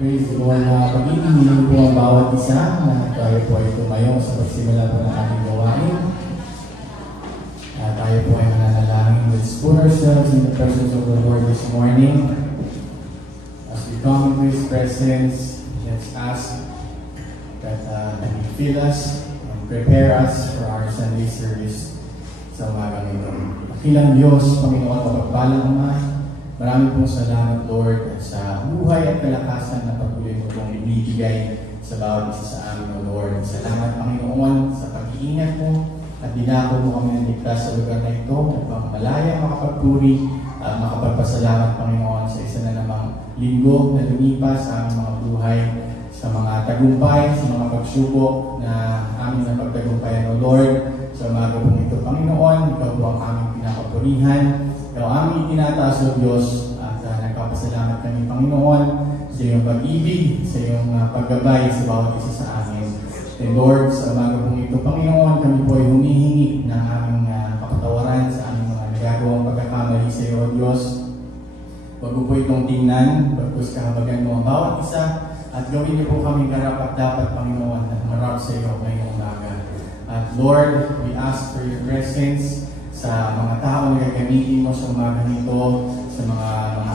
Praise the Lord na pag-ibigin po ang bawat isa na tayo po ay tumayo sa pagsimula po ng ating gawain. Tayo po ay mananalangin. Let's put ourselves in the presence of the Lord this morning. As we come into His presence, let's ask that He fill us and prepare us for our Sunday service sa umagang ito. Dakilang Diyos, Panginoon, mapagpalang Ama, marami pong salamat, Lord, sa buhay at kalakasan na patuloy mo pong ibigay sa bawat isa sa amin, O Lord. Salamat, Panginoon, sa pag-iingat mo at dinako mo kami ng ligtas sa lugar na ito upang malaya makapagpuri at makapagpasalamat, Panginoon, sa isa na namang linggo na lumipas sa aming mga buhay, sa mga tagumpay, sa mga pagsubok na aming napagtagumpayan, O Lord. Sa umaga pong ito, Panginoon, Ikaw po ang aming pinakapurihan. Ikaw aming tinataas, O Diyos, at nagpapasalamat kami, Panginoon, sa iyong pag-ibig, sa iyong paggabay sa bawat isa sa amin. And Lord, sa umaga pong ito, Panginoon, kami po ay humihingi ng aming kapatawaran sa aming mga nagagawang pagkakamali sa iyo, O Diyos. Huwag po itong tingnan, bagkus kahabagan mo ang bawat isa, at gawin niyo po kami karapat-dapat, Panginoon, na humarap sa iyo ngayong umaga. At Lord, we ask for your presence sa mga tao na gagamitin mo sa umaga nito, sa mga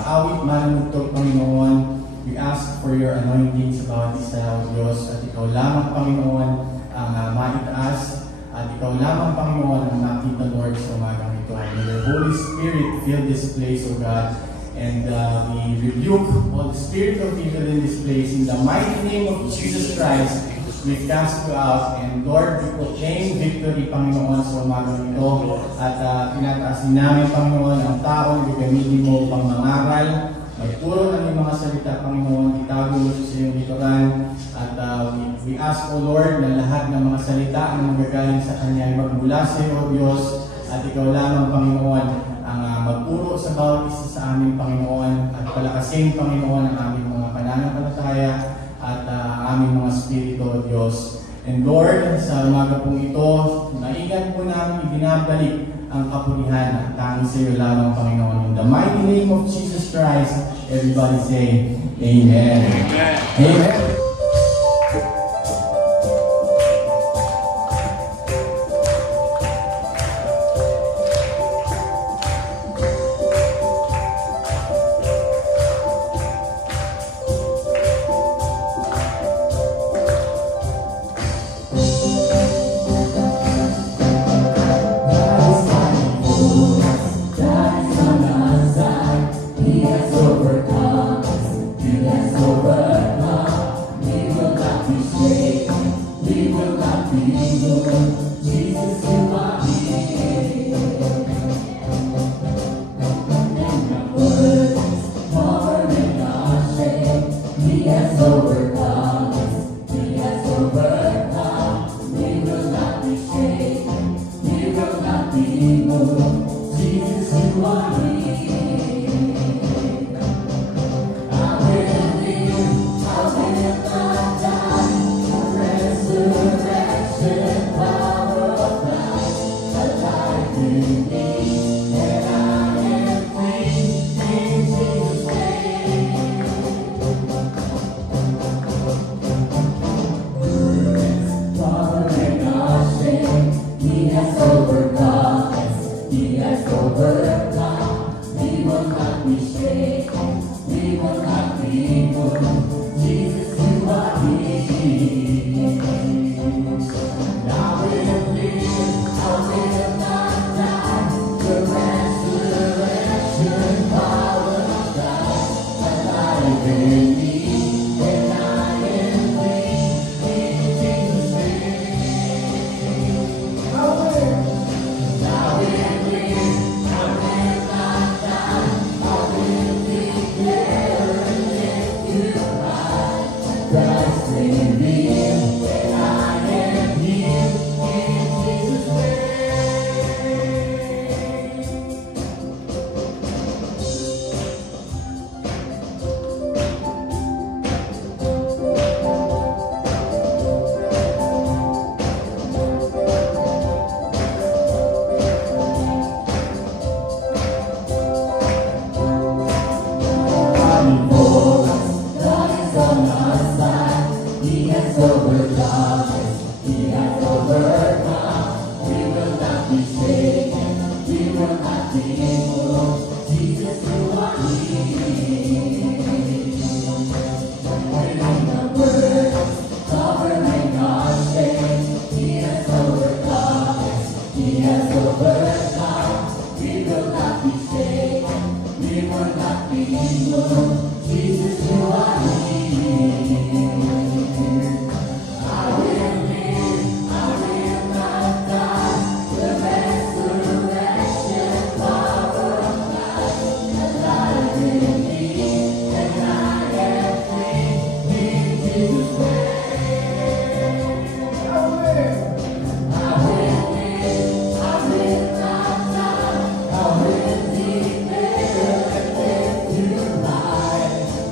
awit manunugtog, Panginoon. We ask for your anointing sa bawat isa, O Diyos, at Ikaw lamang, Panginoon, ang maitaas, at Ikaw lamang, Panginoon, ang nakita, Lord, sa umaga nito. May your Holy Spirit fill this place, O God, and we rebuke all the spirit of evil in this place. In the mighty name of Jesus Christ, we cast you out, and Lord, we proclaim victory, Panginoon, sa umagang ito. At pinataasin namin, Panginoon, ang taong gagamitin mo upang mangaral, magturo ng iyong mga salita, Panginoon, itago mo sa iyong likuran. At we ask, O Lord, na lahat ng mga salita na magagaling sa Kanya ay magmula sa iyo, O Diyos, at Ikaw lamang, Panginoon, ang magturo sa bawat isa sa amin, Panginoon, at palakasin, Panginoon, ang aming mga pananampalataya at aming mga spirito, O Diyos. And Lord, sa umaga pong ito, maingat po namin ibinabalik ang kapurihan at tanging sa iyo lamang, Panginoon. In the mighty name of Jesus Christ, everybody say, Amen. Amen. Amen. He has overcome.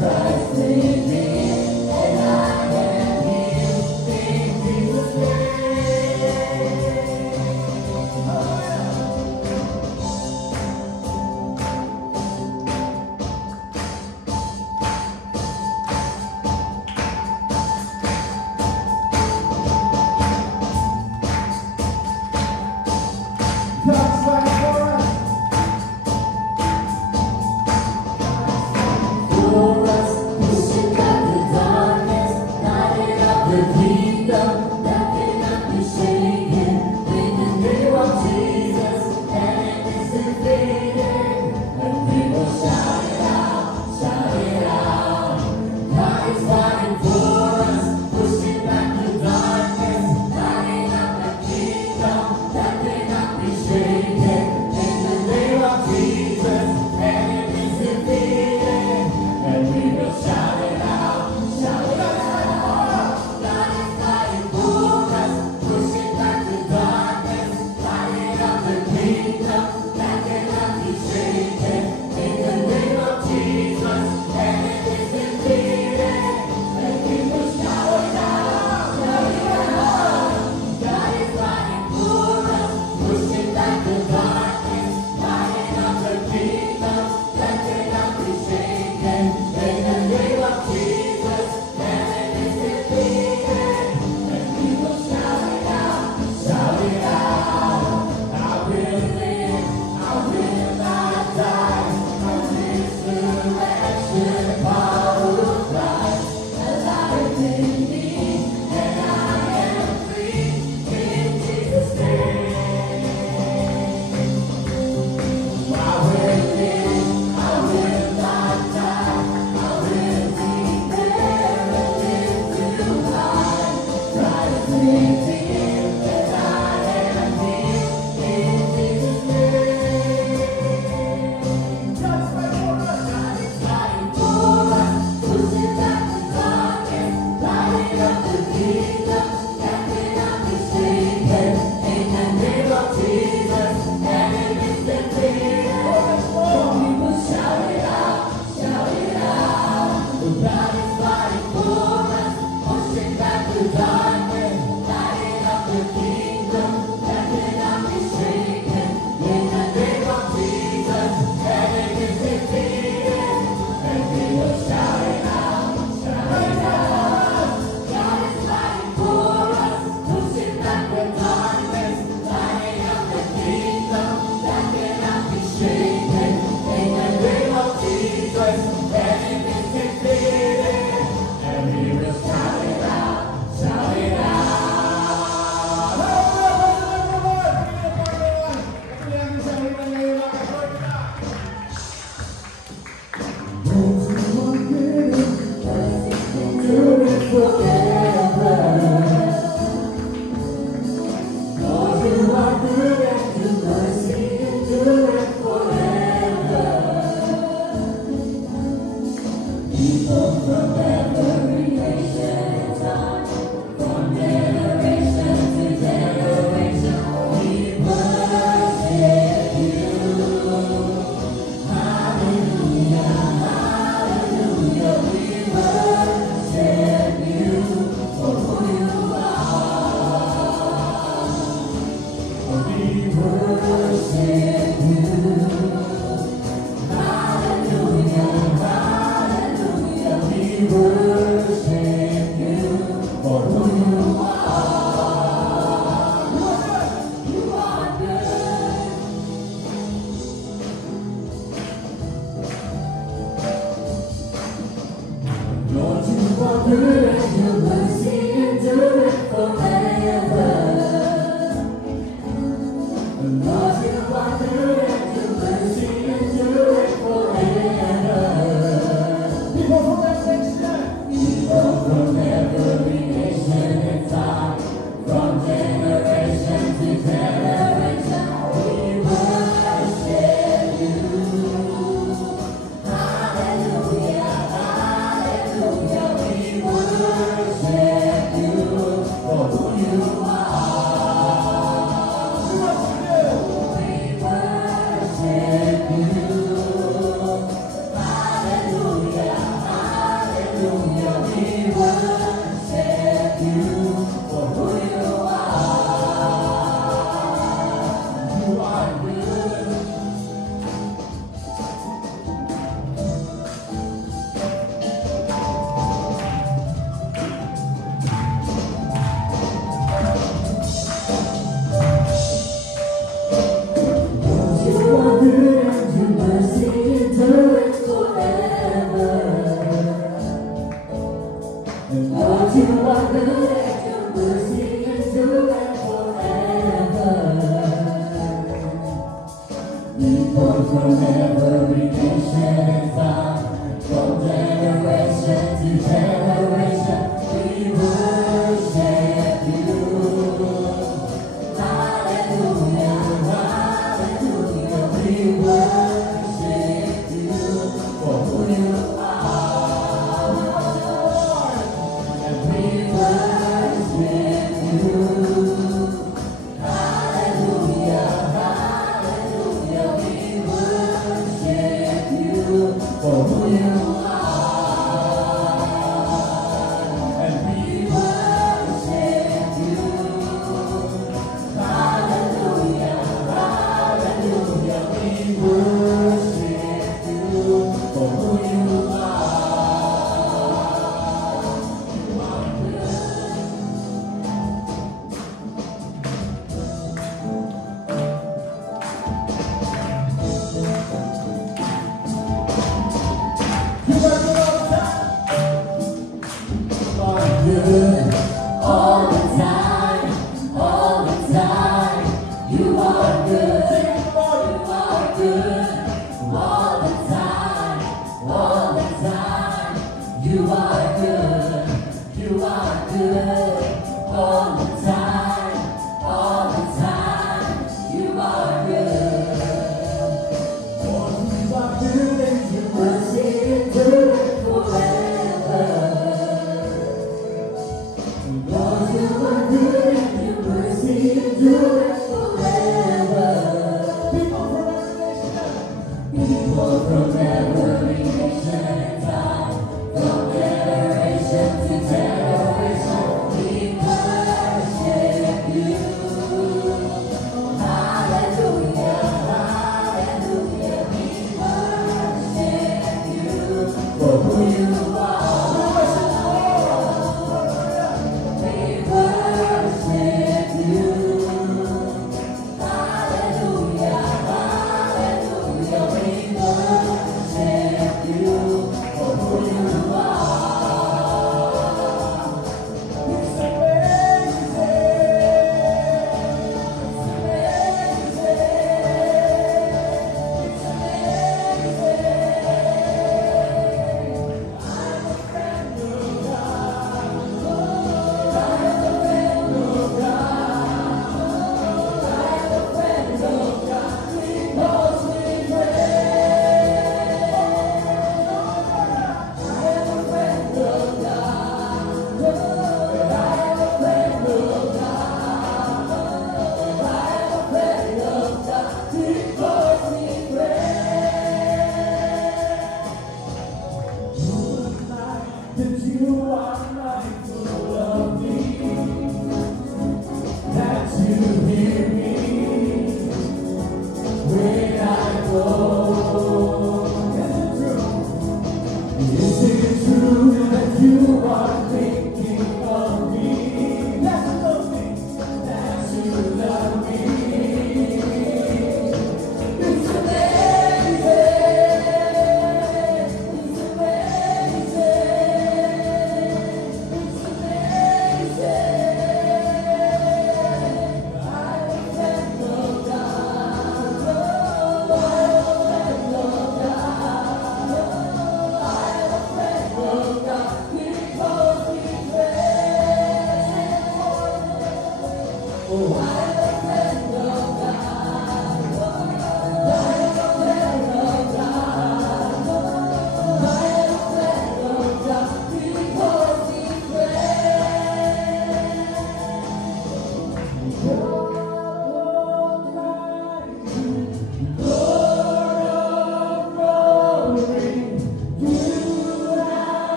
Right.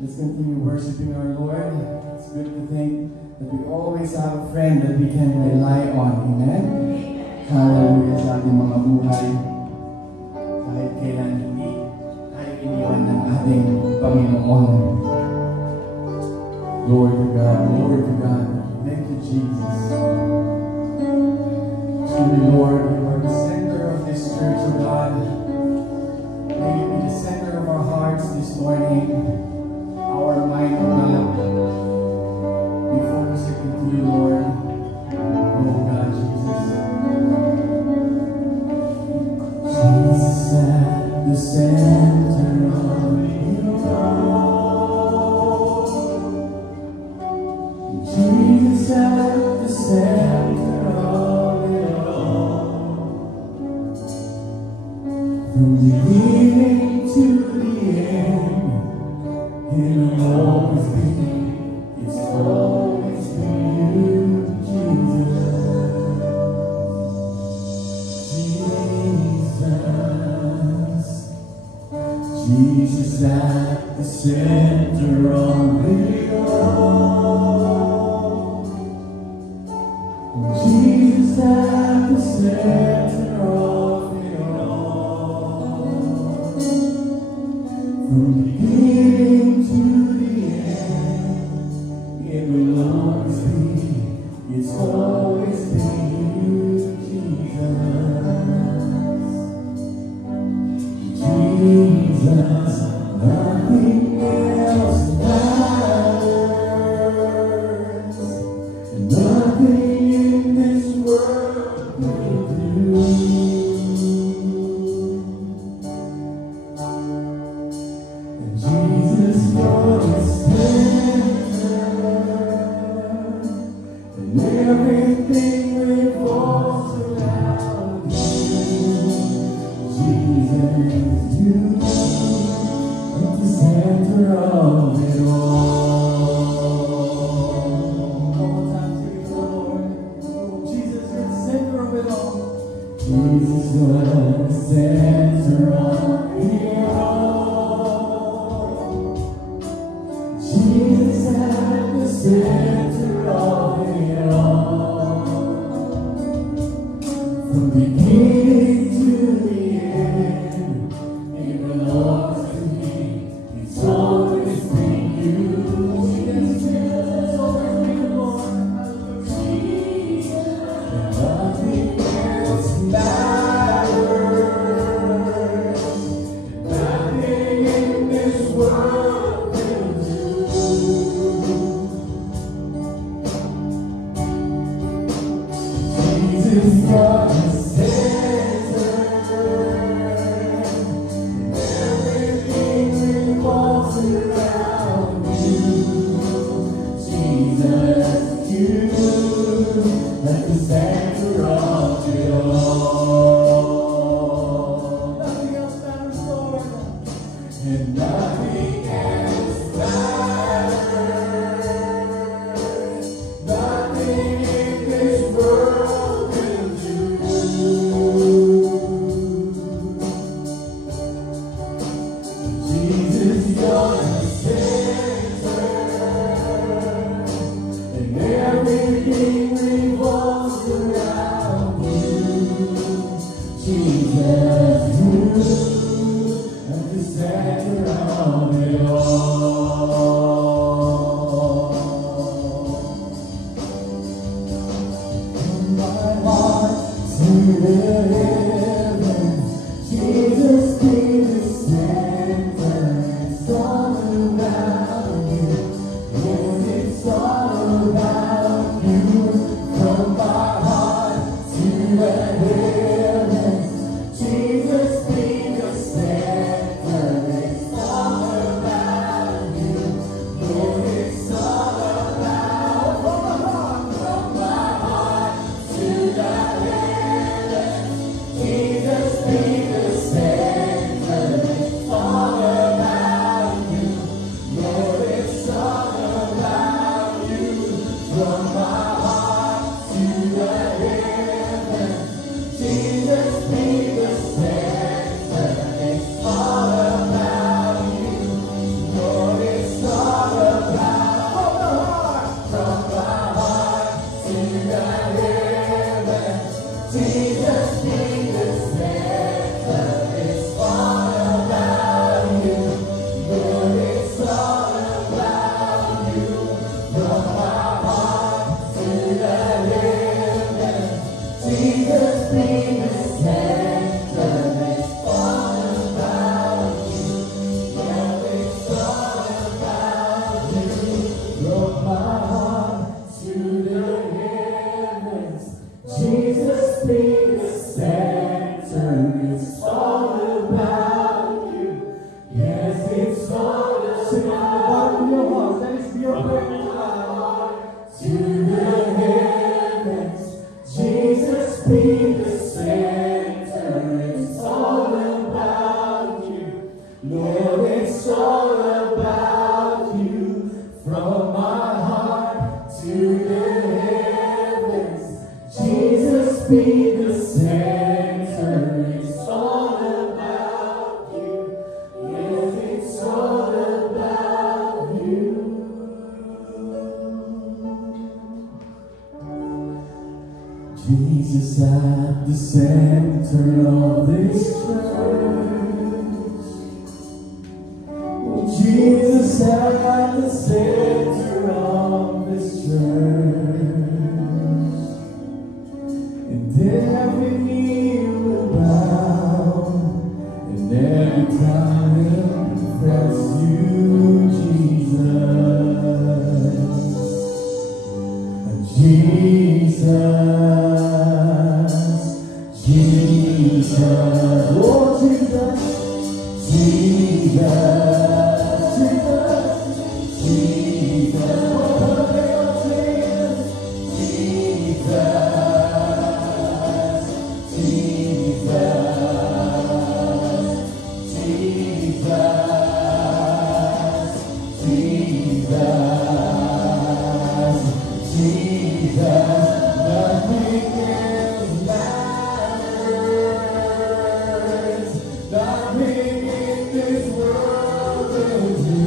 Let's continue worshiping our Lord. It's good to think that we always have a friend that we can rely on. Amen? Hallelujah sa ating mga buhay. Kahit kailan hindi tayo iniwan ng ating Panginoon. Glory to God. Glory to God. Thank you, Jesus. Truly, Lord, you are the center of this church, O God. May you be the center of our hearts this morning. Our mind, O God. We focus it into you, Lord. Oh God, Jesus. Jesus at the center of it all. Jesus at the center of it all. From the beginning to the end, it'll always be, it's always been you, Jesus. Jesus at the center of it all. Jesus at the center of it all. From the beginning to the end, it will always be, it's always been you, Jesus. Nothing else matters, and nothing in this world will do. And Jesus, you're the center, and everything revolves around you. Jesus, you at the center of it all. One more time, sing it to the Lord. Oh, Jesus, you're the center of it all. Jesus, you're the center of it all. Jesus at the center of it all. From beginning to the end, it will always be, it's always been you. It's always been Lord. And nothing else matters. Nothing in this world will do. Jesus, you're the center, and everything revolves around you. Jesus, you at the center of it all. Nothing else matters, Lord, and nothing else matters. Nothing in this world will do. Jesus, you're the center, and everything revolves around you. Jesus, you at the center of it all. From my heart to the heavens, Jesus be the center. It's all about you. Yes, it's all about you. From my heart to the heavens, Jesus be the center. It's all about Lord, it's all about you. From my heart to the heavens, Jesus be the center. It's all about you. Yes, it's all about you. Jesus at the center of this church. Oh, Jesus at the center of this church. And every knee will bow, and every tongue will confess you, Jesus. And Jesus, oh Jesus, Jesus, Jesus, Jesus, oh Jesus, Jesus, Jesus, Jesus, Jesus, nothing else matters, nothing in this world will do.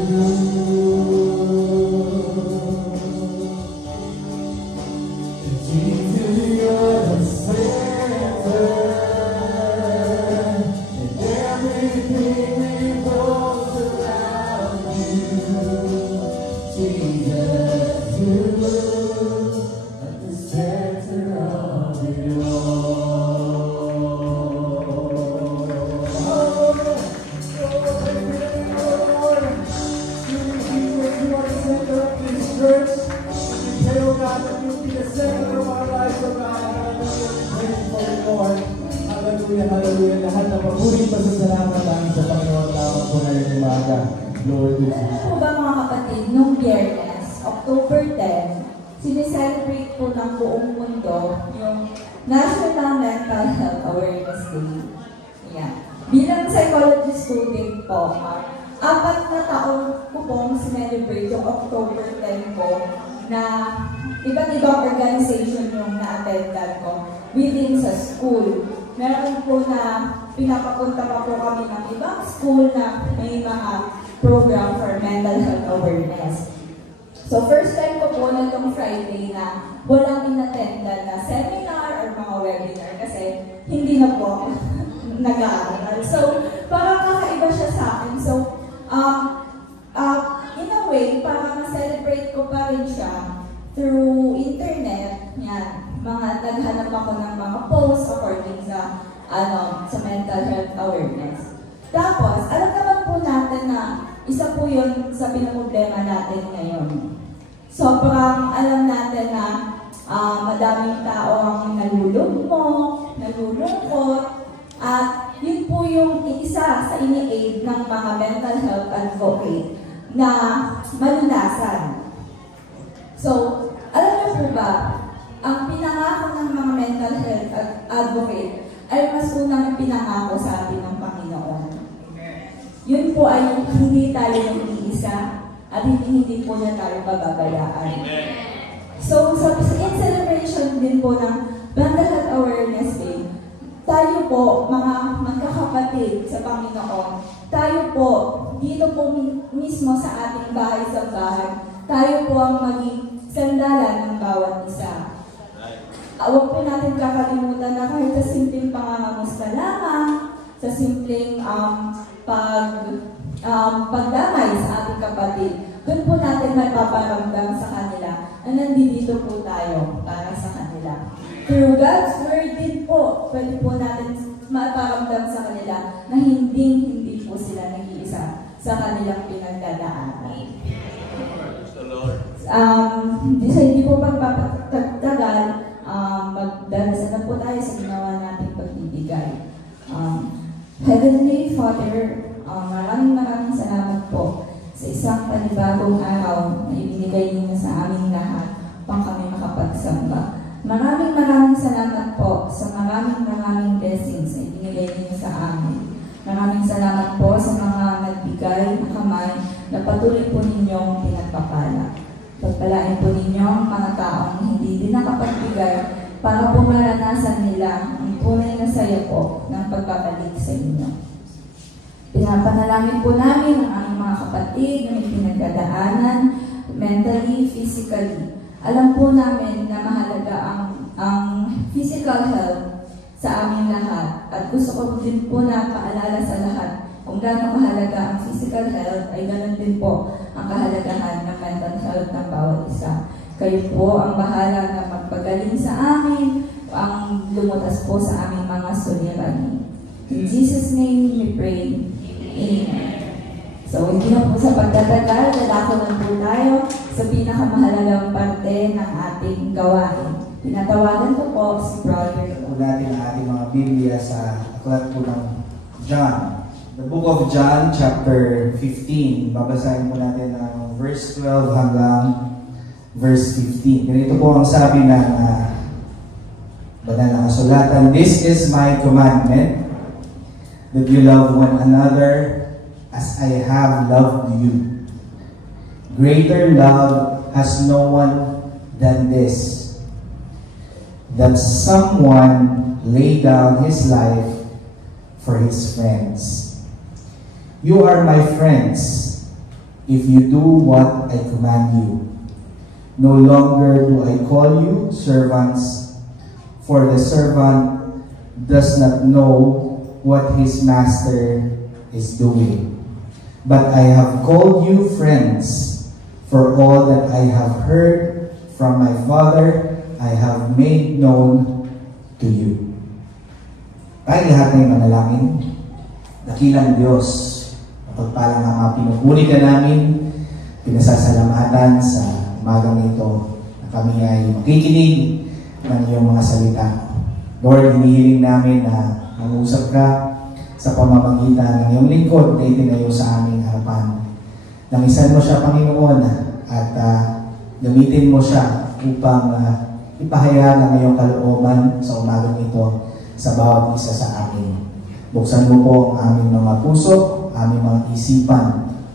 Jesus, you're the center, and everything revolves around you. Jesus, you at the center of it Hallelujah, hallelujah. Lahat na papuri, pasasalamat lang sa Panginoon lamang po ngayong umaga. Glory to Jesus. Ano po ba mga kapatid, nung Biyernes, October 10, sineselebrate po ng buong mundo yung National Mental Health Awareness Day. Yeah. Bilang psychology student po, 4 na taon ko pong sinelebrate yung October 10 po na iba't ibang organization yung na-attendan ko within sa school. Meron po na pinapapunta pa po kami ng ibang school na may mga program for mental health awareness. So first time ko po na itong Friday na walang inattendan na seminar or mga webinar kasi hindi na po ako nag-aaral. So parang kakaiba siya sa akin. So in a way, parang na-celebrate ko pa rin siya through internet. Yan. Naghanap ako ng mga posts according sa mental health awareness. Tapos, alam naman po natin na isa po yun sa pinaproblema natin ngayon. Sobrang alam natin na madaming tao ang nalulungkot, nalulungkot, at yun po yung isa sa ini-aid ng mga mental health advocate na malunasan. So, alam niyo po ba, ang pinangako ng mga mental health advocate ay mas unang pinangako sa atin ng Panginoon. Yun po ay hindi tayo nag-iisa at hindi po niya tayo pababayaan. So, in celebration din po ng Mental Health Awareness Day, tayo po, mga magkakapatid sa Panginoon, tayo po, dito po mismo sa ating bahay sa bahay, tayo po ang maging sandalan ng bawat isa. Huwag po natin kakalimutan na kahit sa simpleng pangangamusta lamang, sa simpleng pagdamay sa ating kapatid, doon po natin mapaparamdam sa kanila na nandito po tayo para sa kanila. Through God's Word din po, pwede po natin mapaparamdam sa kanila na hindi po sila nag-iisa sa kanilang pinagdadaanan. Hindi po pagpapatagal, magdarasal na po tayo sa ginawa nating pagbibigay. Heavenly Father, maraming salamat po sa isang panibagong araw na ibinigay niyo sa aming lahat pang kami makapagsamba. Maraming salamat po sa maraming blessings na ibinigay niyo sa amin. Maraming salamat po sa mga nagbigay ng kamay na patuloy po ninyong pinagpapala. Pagpalain po ninyong mga taong hindi din nakapagbigay para po maranasan nila ang tunay na saya po ng pagbabalik sa inyo. Pinapanalangin po namin ang aming mga kapatid na may pinagdadaanan mentally, physically. Alam po namin na mahalaga ang physical health sa aming lahat. At gusto ko din po na paalala sa lahat kung gaano kahalaga ang physical health, ay ganoon din po ang kahalagahan ng mental health ng bawat isa. Kayo po ang bahala na magpagaling sa amin, ang lumutas po sa aming mga suliranin. In Jesus' name we pray. Amen. So, hindi na po sa pagtatagal, lalako na po tayo sa pinakamahalagang parte ng ating gawain. Pinatawagan ko po si Brother. Po natin ang ating mga Biblia sa aklat po ng John. The book of John, chapter 15. Babasahin po natin ang verse 12 hanggang verse 15. Ganito po ang sabi ng banal na kasulatan. This is my commandment, that you love one another as I have loved you. Greater love has no one than this, that someone lay down his life for his friends. You are my friends if you do what I command you. No longer do I call you servants, for the servant does not know what his master is doing. But I have called you friends, for all that I have heard from my Father, I have made known to you. Tayo lahat ng manalangin. Dakilang Diyos, mapagpalang ang mga pinupuri ka namin, pinasasalamatan sa umagang ito na kami ay makikinig ng iyong mga salita. Lord, hinihiling namin na mag-usap ka sa pamamagitan ng iyong lingkod na itinayo sa aming harapan. Langisan mo siya, Panginoon, at gamitin mo siya upang ipahayag ang iyong kalooban sa umagang ito sa bawat isa sa amin. Buksan mo po ang aming mga puso, aming mga isipan,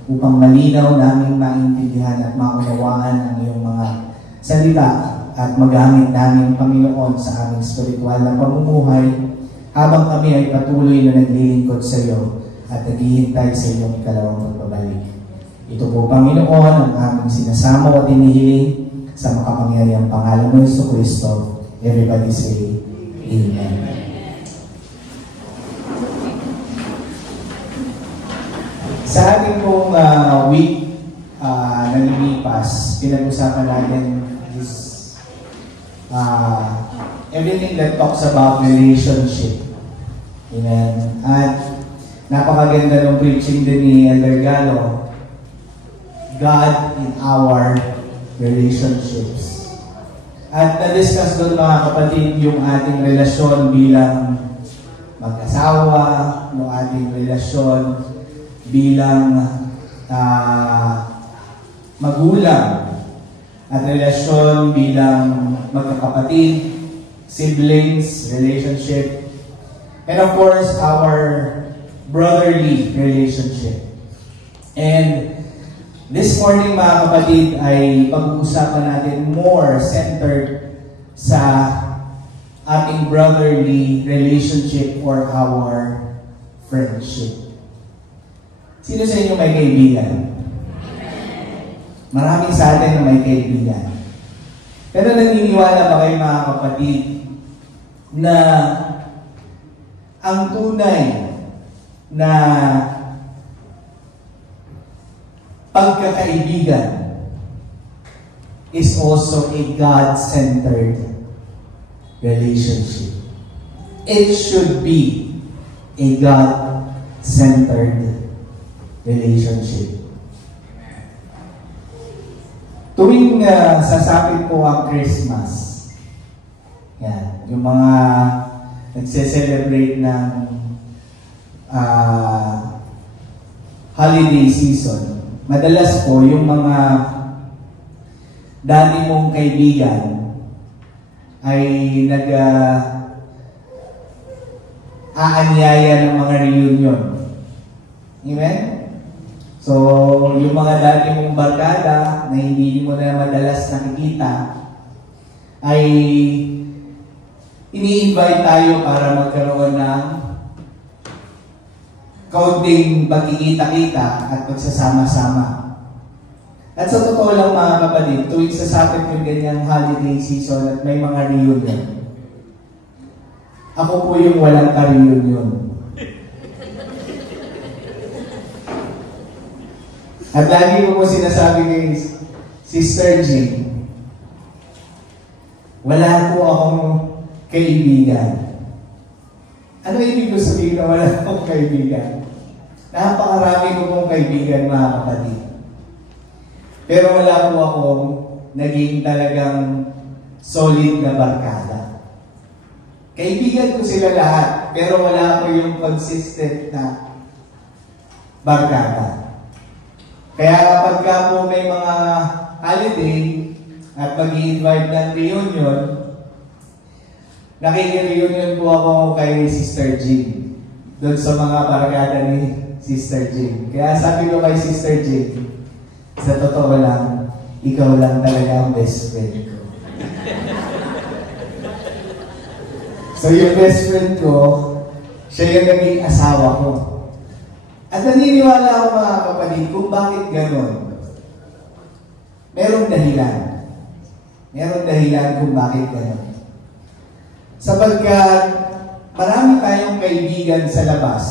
upang malinaw naming maintindihan at maunawaan ang iyong mga salita at magamit namin, Panginoon, sa aming spiritual na pamumuhay habang kami ay patuloy na naglilingkod sa iyo at naghihintay sa iyong ikalawang pagbabalik. Ito po, Panginoon, ang aming sinasamo at inihiling sa makapangyarihang pangalan mo, Jesucristo. Everybody say, Amen. Sa ating pong week na nilipas, pinag-usapan natin is everything that talks about relationship. Amen. At napakaganda ng preaching din ni Elder Galo, God in our relationships. At na-discuss doon, mga kapatid, yung ating relasyon bilang mag-asawa, yung ating relasyon bilang magulang, at relasyon bilang magkakapatid, siblings, relationship, and of course, our brotherly relationship. And this morning, mga kapatid, ay pag-uusapan natin more centered sa ating brotherly relationship or our friendship. Sino sa inyo may kaibigan? Maraming sa atin na may kaibigan. Pero naniniwala ba kayo, mga kapatid, na ang tunay na pagkakaibigan is also a God-centered relationship. It should be a God-centered relationship. Tuwing sasapit po ang Christmas, yan, yung mga nagse-celebrate ng holiday season, madalas po yung mga dati mong kaibigan ay aanyaya ng mga reunion. Amen? So, yung mga dati mong barkada na hindi mo na madalas nakikita, ay ini-invite tayo para magkaroon ng kaunting pagkikita-kita at pagsasama-sama. At sa totoo lang mga kapatid, tuwing sasapit yung ganyang holiday season at may mga reunion, ako po yung walang ka-reunion. At lagi ko po sinasabi kay Sister Jean, wala po akong kaibigan. Ano ibig ko sabihin na wala akong kaibigan? Napakarami ko pong kaibigan mga kapatid. Pero wala po akong naging talagang solid na barkada. Kaibigan ko sila lahat, pero wala ko yung consistent na barkada. Kaya pagka po may mga holiday at mag-i-invite ng reunion, nakiki-reunion po ako kay Sister Jean. Doon sa mga barkada ni Sister Jean. Kaya sabi ko kay Sister Jean, sa totoo lang, ikaw lang talaga ang best friend ko. So yung best friend ko, siya yung naging asawa ko. At naniniwala ako mga kapatid kung bakit ganon. Merong dahilan. Merong dahilan kung bakit ganon. Sapagkat marami tayong kaibigan sa labas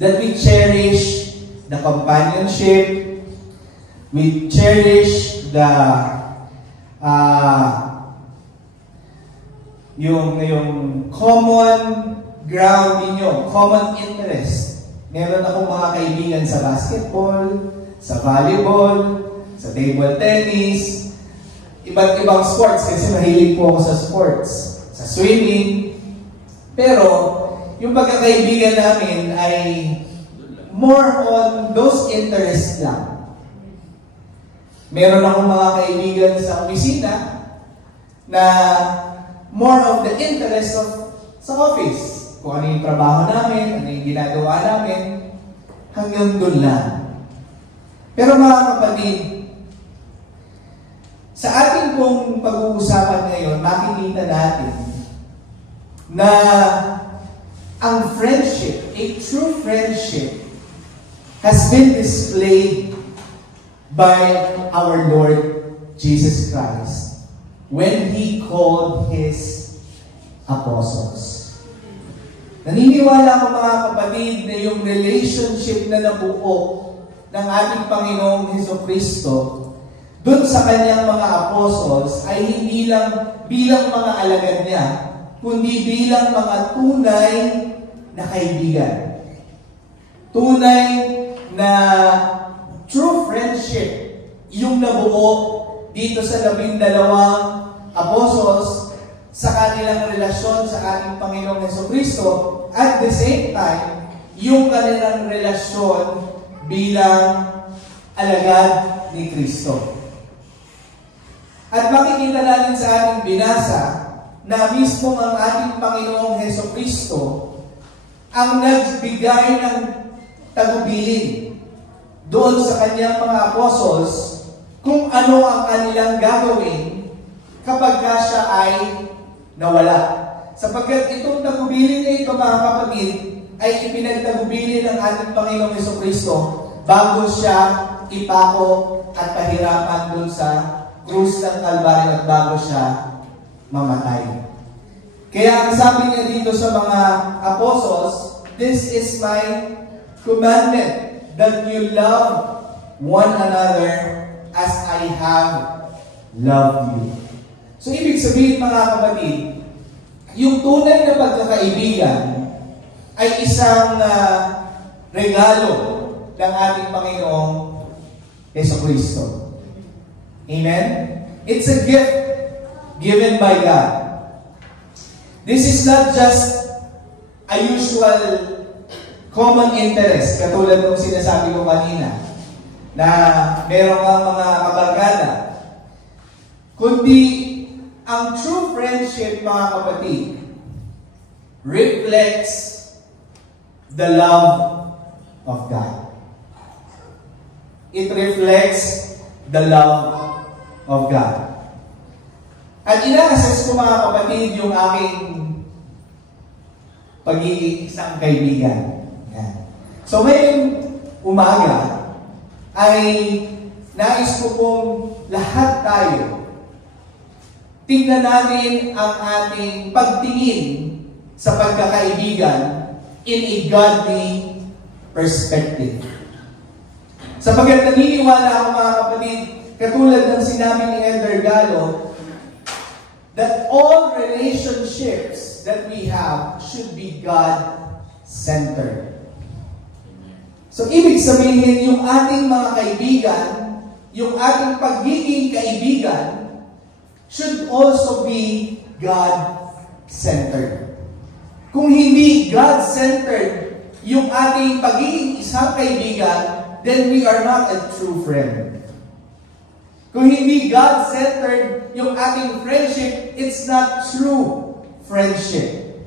that we cherish the companionship, we cherish the yung common ground ninyo, common interest. Meron akong mga kaibigan sa basketball, sa volleyball, sa table tennis, iba't ibang sports kasi mahilig po ako sa sports, sa swimming. Pero yung pagkakaibigan namin ay more on those interests lang. Meron akong mga kaibigan sa opisina na more of the interest of sa office. Kung ano yung trabaho namin, ano yung ginagawa namin, hanggang doon lang. Pero mga kapatid, sa ating pong pag-uusapan ngayon, makikita natin na ang friendship, a true friendship, has been displayed by our Lord Jesus Christ when He called His apostles. Naniniwala ko mga kapatid na yung relationship na nabuo ng ating Panginoong Hesukristo dun sa kanyang mga apostles ay hindi lang bilang mga alagad niya, kundi bilang mga tunay na kaibigan. Tunay na true friendship yung nabuo dito sa 12 apostles sa kanilang relasyon sa ating Panginoong Hesukristo, at the same time, yung kanilang relasyon bilang alagad ni Kristo. At makikita natin sa ating binasa na mismo ang ating Panginoong Hesukristo ang nagbigay ng tagubilin doon sa kanyang mga apostles kung ano ang kanilang gagawin kapag siya ay nawala. Sapagkat itong tagubilin na ito, mga kapatid, ay ipinagtagubilin ng ating Panginoong Hesukristo bago siya ipako at pahirapan doon sa krus ng Kalbaryo at bago siya mamatay. Kaya ang sabi niya dito sa mga apostles, "This is my commandment, that you love one another as I have loved you." So, ibig sabihin mga kapatid, yung tunay na pagkakaibigan ay isang regalo ng ating Panginoong Hesukristo. Amen? It's a gift given by God. This is not just a usual common interest, katulad ng sinasabi ko kanina, na meron kang mga kabarkada. Kundi, ang true friendship, mga kapatid, reflects the love of God. it reflects the love of God. At ina-assess ko mga kapatid yung aking pagiging isang kaibigan. Yan. So ngayong umaga ay nais ko pong lahat tayo tingnan natin ang ating pagtingin sa pagkakaibigan in a godly perspective. Sapagkat naniniwala ako mga kapatid, katulad ng sinabi ni Elder Gallo, that all relationships that we have should be God-centered. So, ibig sabihin, yung ating mga kaibigan, yung ating pagiging kaibigan, should also be God-centered. Kung hindi God-centered yung ating pagiging isang kaibigan, then we are not a true friend. Kung hindi God-centered yung ating friendship, it's not true friendship.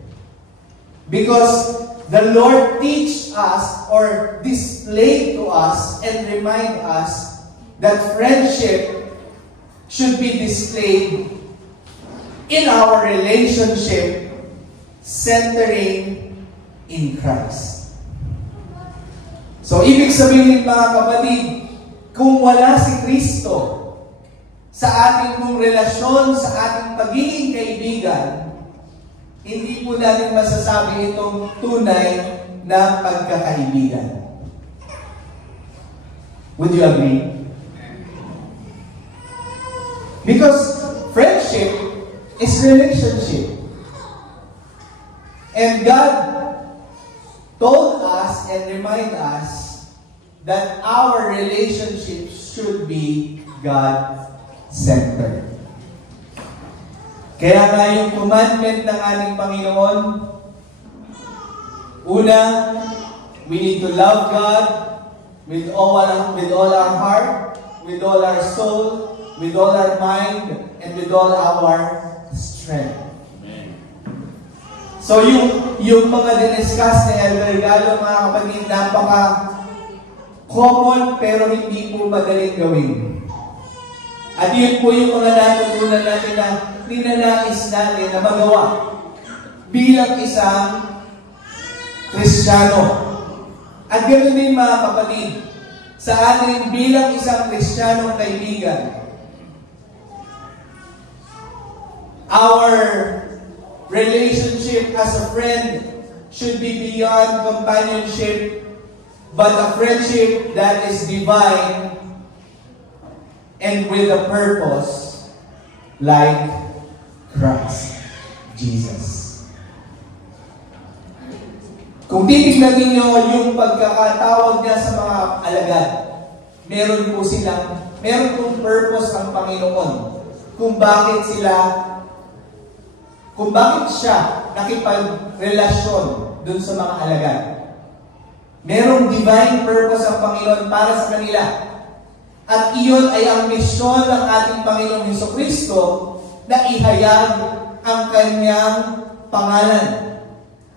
Because the Lord teach us or display to us and remind us that friendship should be displayed in our relationship centering in Christ. So, ibig sabihin mga kapatid, kung wala si Kristo sa ating mong relasyon, sa ating pagiging kaibigan, hindi po natin masasabi itong tunay na pagkakaibigan. Would you agree? Because friendship is relationship. And God told us and remind us that our relationship should be God-centered. Kaya nga yung commandment ng ating Panginoon, una, we need to love God with all our heart, with all our soul, with all our mind, and with all our strength. Amen. So yung mga diniscuss ni Elder Gallo, mga kapatid, napaka-common pero hindi po madaling gawin. At yun po yung mga natutunan natin na ninanais natin na magawa bilang isang Kristiyano. At ganoon din mga kapatid, sa atin bilang isang Kristiyanong kaibigan, our relationship as a friend should be beyond companionship, but a friendship that is divine and with a purpose like Christ Jesus. Kung titignan ninyo yung pagkakatawag niya sa mga alagad, meron pong purpose ang Panginoon kung bakit siya nakipagrelasyon dun sa mga alagad. Merong divine purpose ang Panginoon para sa kanila. At iyon ay ang misyon ng ating Panginoong Hesukristo na ihayag ang kanyang pangalan,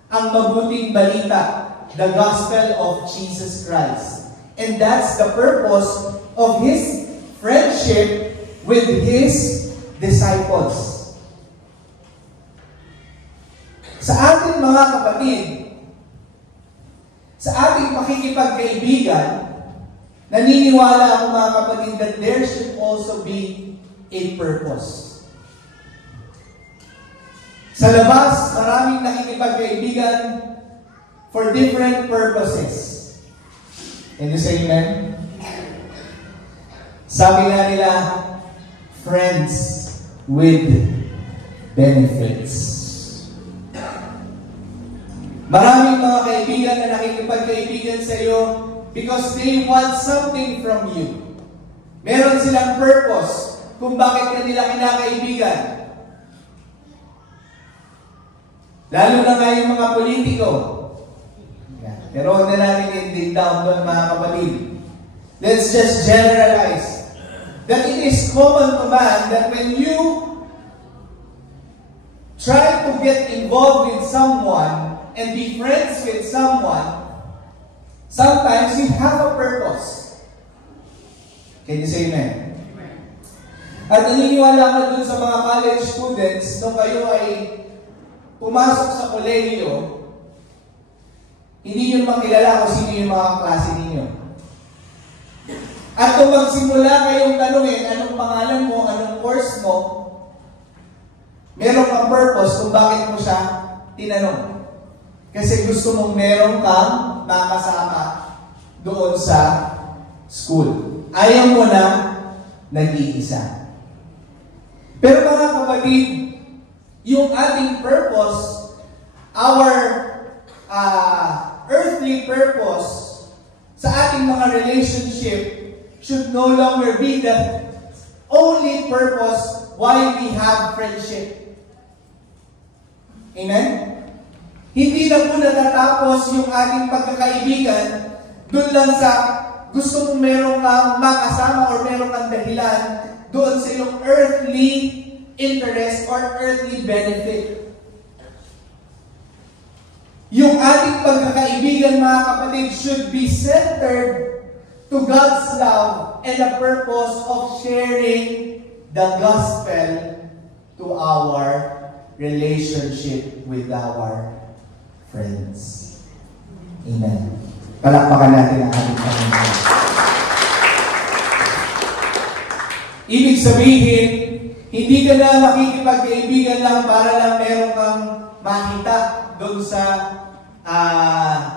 ang mabuting balita, the gospel of Jesus Christ. And that's the purpose of His friendship with His disciples. Sa ating mga kapatid, sa ating pakikipagkaibigan, naniniwala ako mga kapatid that there should also be a purpose. Sa labas, maraming nakikipagkaibigan for different purposes. Can you say amen? Sabi nga nila, friends with benefits. Maraming mga kaibigan na nakikipagkaibigan sa iyo because they want something from you. Meron silang purpose kung bakit ka nila kinakaibigan. Lalo na nga yung mga politiko. Pero huwag na natin i-dig down doon mga kapatid. Let's just generalize that it is common to man that when you try to get involved with someone and be friends with someone, sometimes you have a purpose. Can you say amen? At naniniwala ka dun sa mga college students, nung kayo ay pumasok sa kolehiyo, hindi nyo makilala kung sino yung mga klase ninyo. At kung magsimula kayong tanungin, anong pangalan mo, anong course mo, meron kang purpose kung bakit mo siya tinanong. Kasi gusto mong meron kang makasama doon sa school. Ayaw mo na nag-iisa. Pero mga kapatid, yung ating purpose, our earthly purpose sa ating mga relationship should no longer be the only purpose why we have friendship. Amen? Hindi na po natatapos yung ating pagkakaibigan doon lang sa gusto mong meron kang makasama or meron kang dahilan doon sa iyong earthly interest or earthly benefit. Yung ating pagkakaibigan, mga kapatid, should be centered to God's love and the purpose of sharing the gospel to our relationship with our friends. Amen. Palakpakan natin ang ating Panginoon. Ibig sabihin, hindi ka na makikipagkaibigan lang para lang meron kang makita doon sa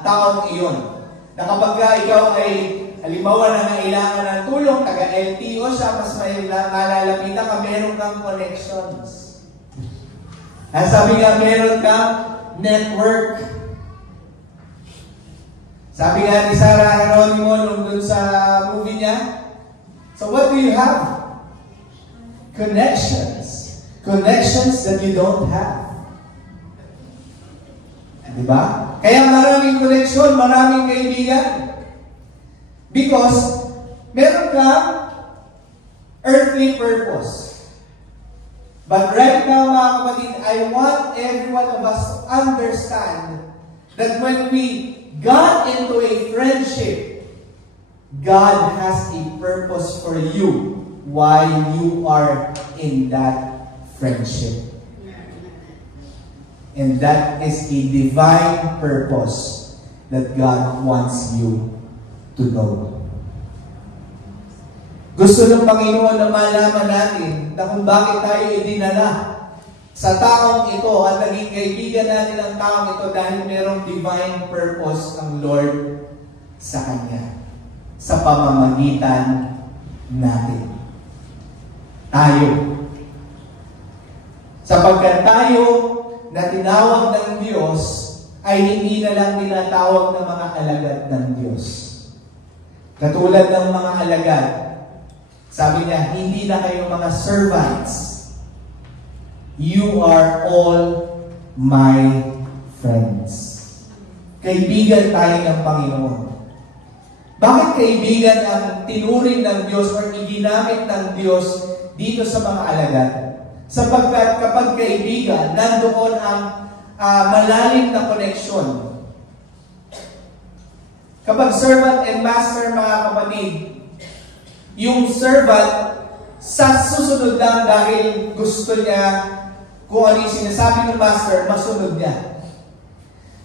taong iyon. Na kapag ikaw ay halimbawa na kailangan ng tulong, taga-LTO siya, mas malalapitan ka, meron kang connections. At sabi nga, meron kang network. Sabi nga ni Sarah Geronimo nung dun sa movie niya, so what do you have? Connections. Connections that you don't have. Diba? Kaya maraming connection, maraming kaibigan. Because meron kang earthly purpose. But right now, mga kapatid, I want every one of us to understand that when we got into a friendship, God has a purpose for you while you are in that friendship. And that is a divine purpose that God wants you to know. Gusto ng Panginoon na malaman natin na kung bakit tayo idinala sa taong ito at naging kaibigan natin ang taong ito dahil mayroong divine purpose ang Lord sa Kanya sa pamamagitan natin. Tayo. Sapagkat tayo na tinawag ng Diyos ay hindi na lang tinatawag ng mga alagad ng Diyos. Katulad ng mga alagad, sabi niya, hindi na kayo mga servants. You are all my friends. Kaibigan tayo ng Panginoon. Bakit kaibigan ang tinuring ng Diyos o iginamit ng Diyos dito sa mga alagad? Sapagkat kapag kaibigan, nandoon ang malalim na connection. Kapag servant and master, mga kapatid, yung servant sa susunod lang dahil gusto niya kung ano yung sinasabi ng master, masunod niya.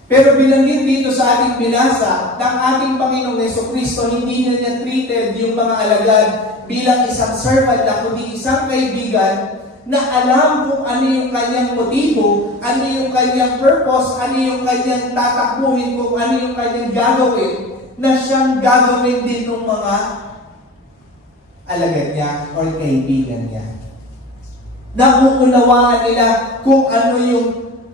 Pero binanggit dito sa ating binasa ng ating Panginoong Jesucristo, hindi niya treated yung mga alagad bilang isang servant lang, kundi isang kaibigan na alam kung ano yung kanyang motibo, ano yung kanyang purpose, ano yung kanyang tatakbuhin, kung ano yung kanyang gagawin, na siyang gagawin din ng mga alagad niya o kaibigan niya. Nauunawaan nila kung ano yung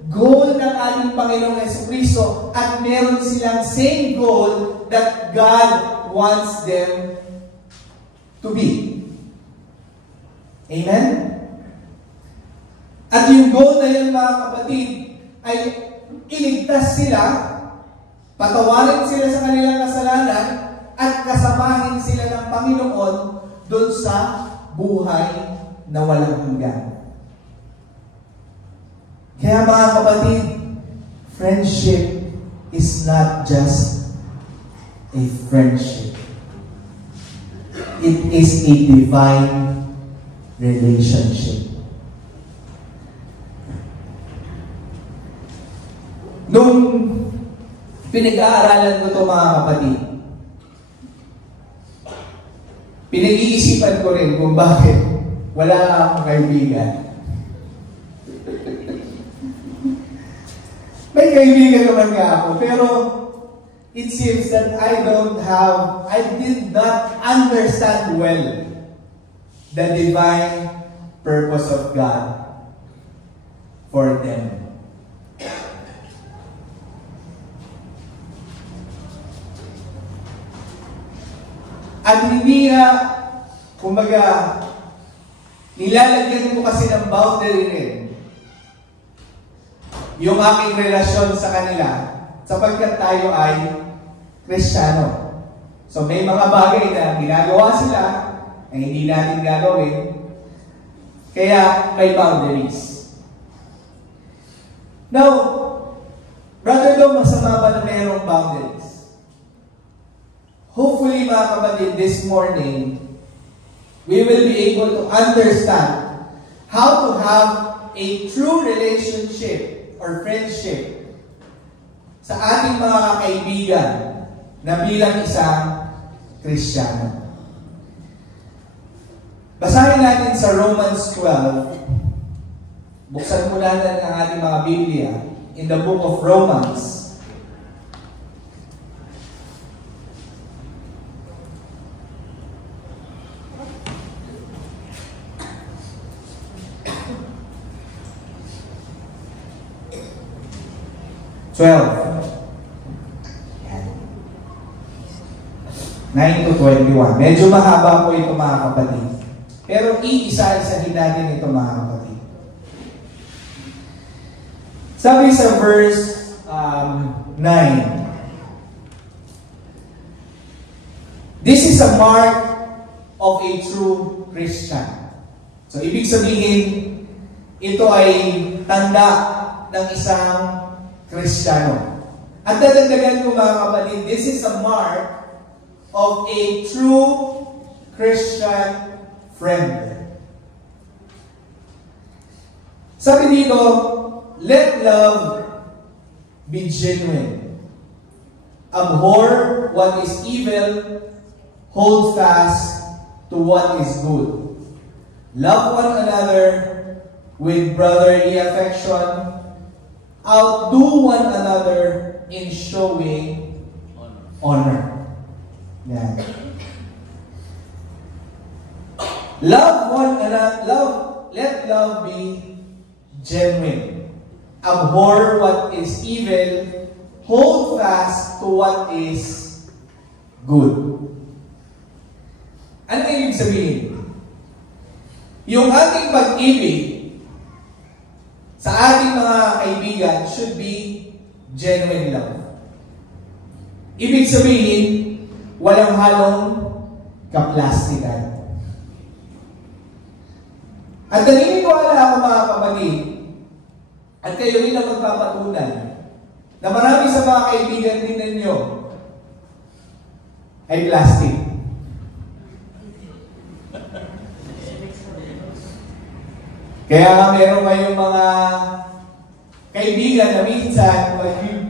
goal ng ating Panginoong Jesucristo at meron silang same goal that God wants them to be. Amen? At yung goal na yan, mga kapatid, ay iligtas sila, patawarin sila sa kanilang kasalanan, at kasamahin sila ng Panginoon doon sa buhay na walang hanggan. Kaya mga kapatid, friendship is not just a friendship. it is a divine relationship. Nung pinag-aaralan ko ito mga kapatid, pinag-iisipan ko rin kung bakit wala akong kaibigan. May kaibigan naman nga ako, pero it seems that I did not understand well the divine purpose of God for them. At hindi nga, kumbaga, nilalagyan ko kasi ng boundary rin yung aking relasyon sa kanila sapagkat tayo ay Kristiyano. So may mga bagay na ginagawa sila na hindi natin gagawin, kaya may boundaries. Now, Brother Dom, masama ba na mayroong boundaries? Hopefully, mga kapatid, this morning, we will be able to understand how to have a true relationship or friendship sa ating mga kaibigan na bilang isang Kristiyano. Basahin natin sa Romans 12. Buksan mo natin ang ating mga Biblia in the book of Romans. Yan. 9 to 21. Medyo mahaba po ito mga kapatid. Pero iisa-isahin natin ito mga kapatid. Sabi sa verse 9, this is a mark of a true Christian. So, ibig sabihin, ito ay tanda ng isang Kristiyano. At dadagdagan ko mga kapatid, this is a mark of a true Christian friend. Sabi dito, let love be genuine. Abhor what is evil, hold fast to what is good. Love one another with brotherly affection. Outdo one another in showing honor. Yan. Love one another. Let love be genuine. Abhor what is evil. Hold fast to what is good. Ano ibig sabihin? Yung ating pag-ibig sa ating mga kaibigan should be genuine love. Ibig sabihin, walang halong kaplastikan. At naniniwala ako mga kapatid, at kayo rin ang magpapatunay, na marami sa mga kaibigan din ninyo ay plastic. Kaya nga meron kayong mga kaibigan na minsan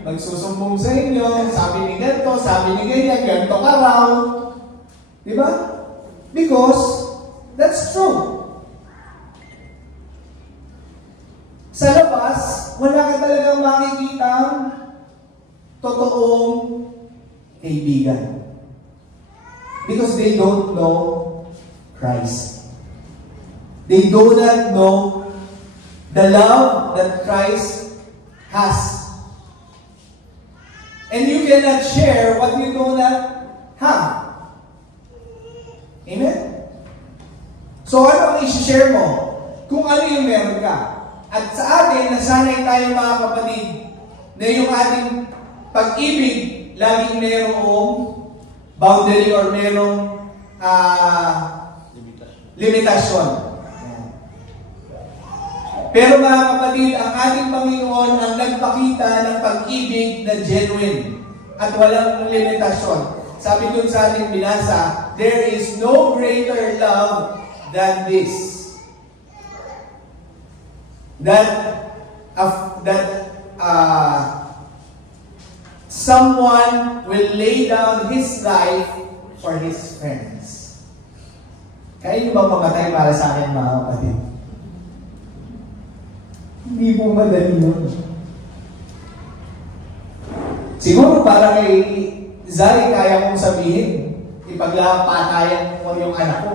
magsusumbong sa inyo, sabi ni ganito, sabi ni ganyan, ganito ka raw. Diba? Because that's true. Sa labas, wala ka talagang makikitang totoong kaibigan. Because they don't know Christ. They do not know the love that Christ has. And you cannot share what you do not have. Amen? So ano ang i-share mo? Kung ano yung meron ka. At sa atin, nasanay tayo mga kapatid, na yung ating pag-ibig, laging merong boundary or merong limitasyon. Pero mga kapatid, ang ating Panginoon ang nagpakita ng pag-ibig na genuine at walang limitasyon. Sabi dun sa ating binasa, there is no greater love than this. Someone will lay down his life for his friends. Kaya niyo ba mamatay para sa akin, mga kapatid? Hindi po madali yun. Siguro para kay Zari, kaya kong sabihin, ipaglapatayan ko yung anak ko.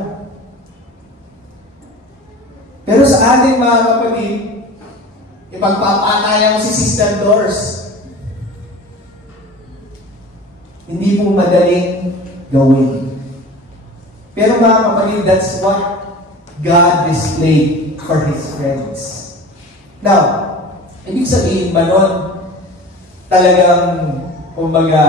Pero sa ating mga kapatid, ipagpapatayan ko si Sister Doors. Hindi po madaling gawin. Pero mga kapatid, that's what God displayed for His friends. Now, ibig sabihin ba nun, talagang, kumbaga,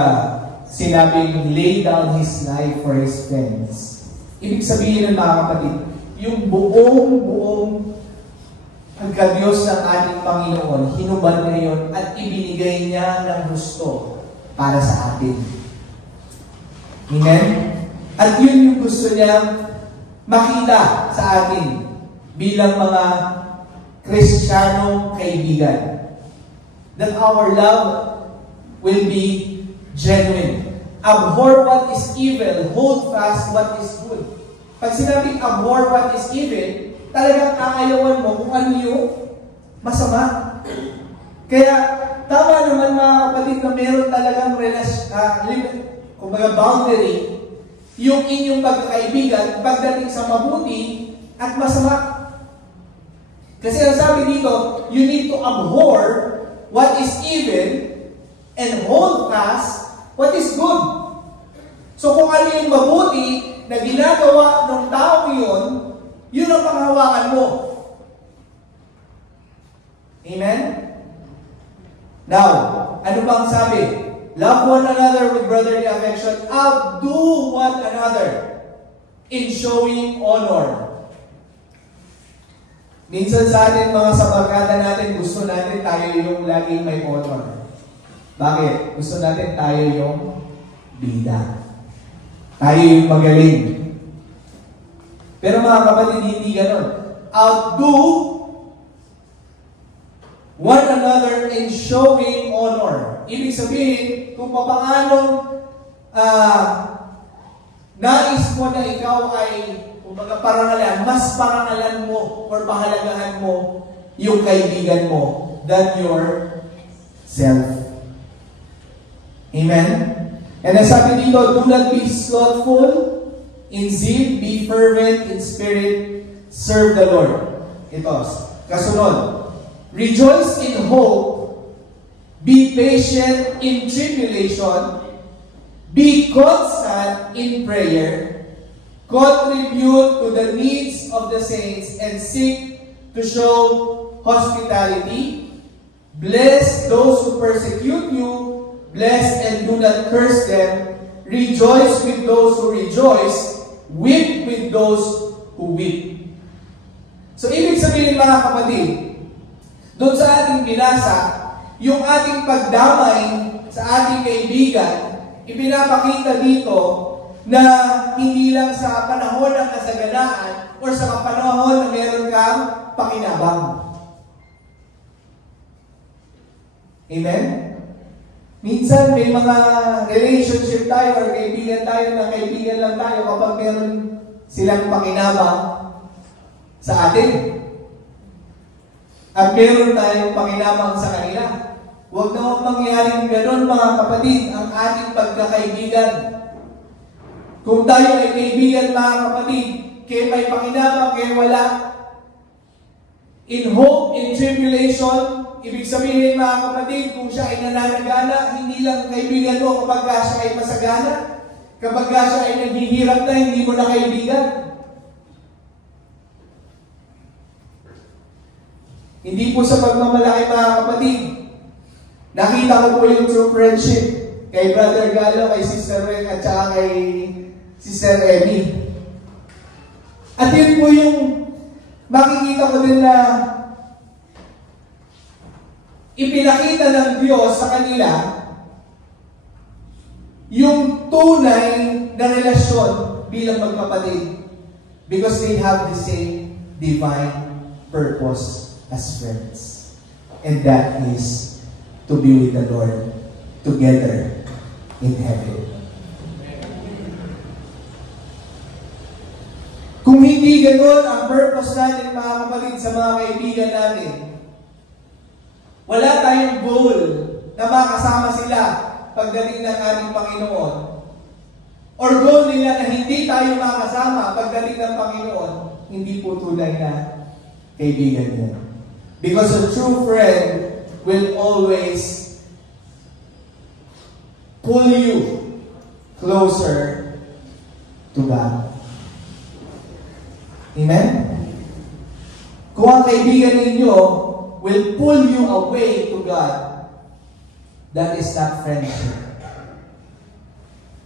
sinabing lay down His life for His friends. Ibig sabihin nun mga kapatid, yung buong pagka-Diyos ng ating Panginoon, hinubad ngayon at ibinigay niya ng gusto para sa atin. Amen? At yun yung gusto niya makita sa atin bilang mga Kristiyanong kaibigan. That our love will be genuine. Abhor what is evil, hold fast what is good. Pag sinabing abhor what is evil, talagang aayawan mo kung ano yung masama. Kaya, tama naman mga kapatid na meron talagang kumbaga boundary yung inyong pagkakaibigan pagdating sa mabuti at masama. Kasi ang sabi dito, you need to abhor what is evil and hold fast what is good. So kung ano yung mabuti na ginagawa ng tao yun, yun ang panghawakan mo. Amen? Now, ano bang sabi? Love one another with brotherly affection. Outdo one another in showing honor. Minsan sa atin, mga sabarkada natin, gusto natin tayo yung laging may honor. Bakit? Gusto natin tayo yung bida. Tayo yung magaling. Pero mga kapatid, hindi ganon. Outdo one another in showing honor. Ibig sabihin, kung paano nais mo na ikaw ay kumbaga parangalan, mas parangalan mo or pahalagahan mo yung kaibigan mo than yourself. Amen? And as sabi dito, do not be slothful in zeal, be fervent in spirit, serve the Lord. Ito, kasunod. Rejoice in hope, be patient in tribulation, be constant in prayer, contribute to the needs of the saints, and seek to show hospitality. Bless those who persecute you, bless and do not curse them. Rejoice with those who rejoice, weep with those who weep. So, ibig sabihin mga kapatid, doon sa ating binasa, yung ating pagdamay sa ating kaibigan, ipinapakita dito na hindi lang sa panahon ng kasaganaan o sa panahon na meron kang pakinabang. Amen? Minsan may mga relationship tayo or kaibigan tayo na kaibigan lang tayo kapag meron silang pakinabang sa atin. At meron tayong pakinabang sa kanila. Huwag na mangyaring gano'n mga kapatid ang ating pagkakaibigan. Kung tayo ay kaibigan mga kapatid, kaya may pakinabang, kaya wala. In hope, in tribulation, ibig sabihin mga kapatid, kung siya ay nananagana, hindi lang kaibigan mo kapag siya ay masagana. Kapag siya ay naghihirap na, hindi mo na kaibigan. Hindi po sa pagmamalaki mga kapatid. Nakita ko po yung true friendship kay Brother Galo, kay Sister Ren, at saka kay Sister Emmy. At yun po yung makikita ko din na ipinakita ng Diyos sa kanila yung tunay na relasyon bilang magkapatid because they have the same divine purpose as friends. And that is to be with the Lord together in heaven. Kung hindi ganoon ang purpose natin, mga kapatid, sa mga kaibigan natin, wala tayong goal na makasama sila pagdating ng ating Panginoon. Or goal nila na hindi tayo makasama pagdating ng Panginoon, hindi po tunay na kaibigan niya. Because a true friend will always pull you closer to God. Amen? Kung ang kaibigan ninyo will pull you away to God, that is not friendship.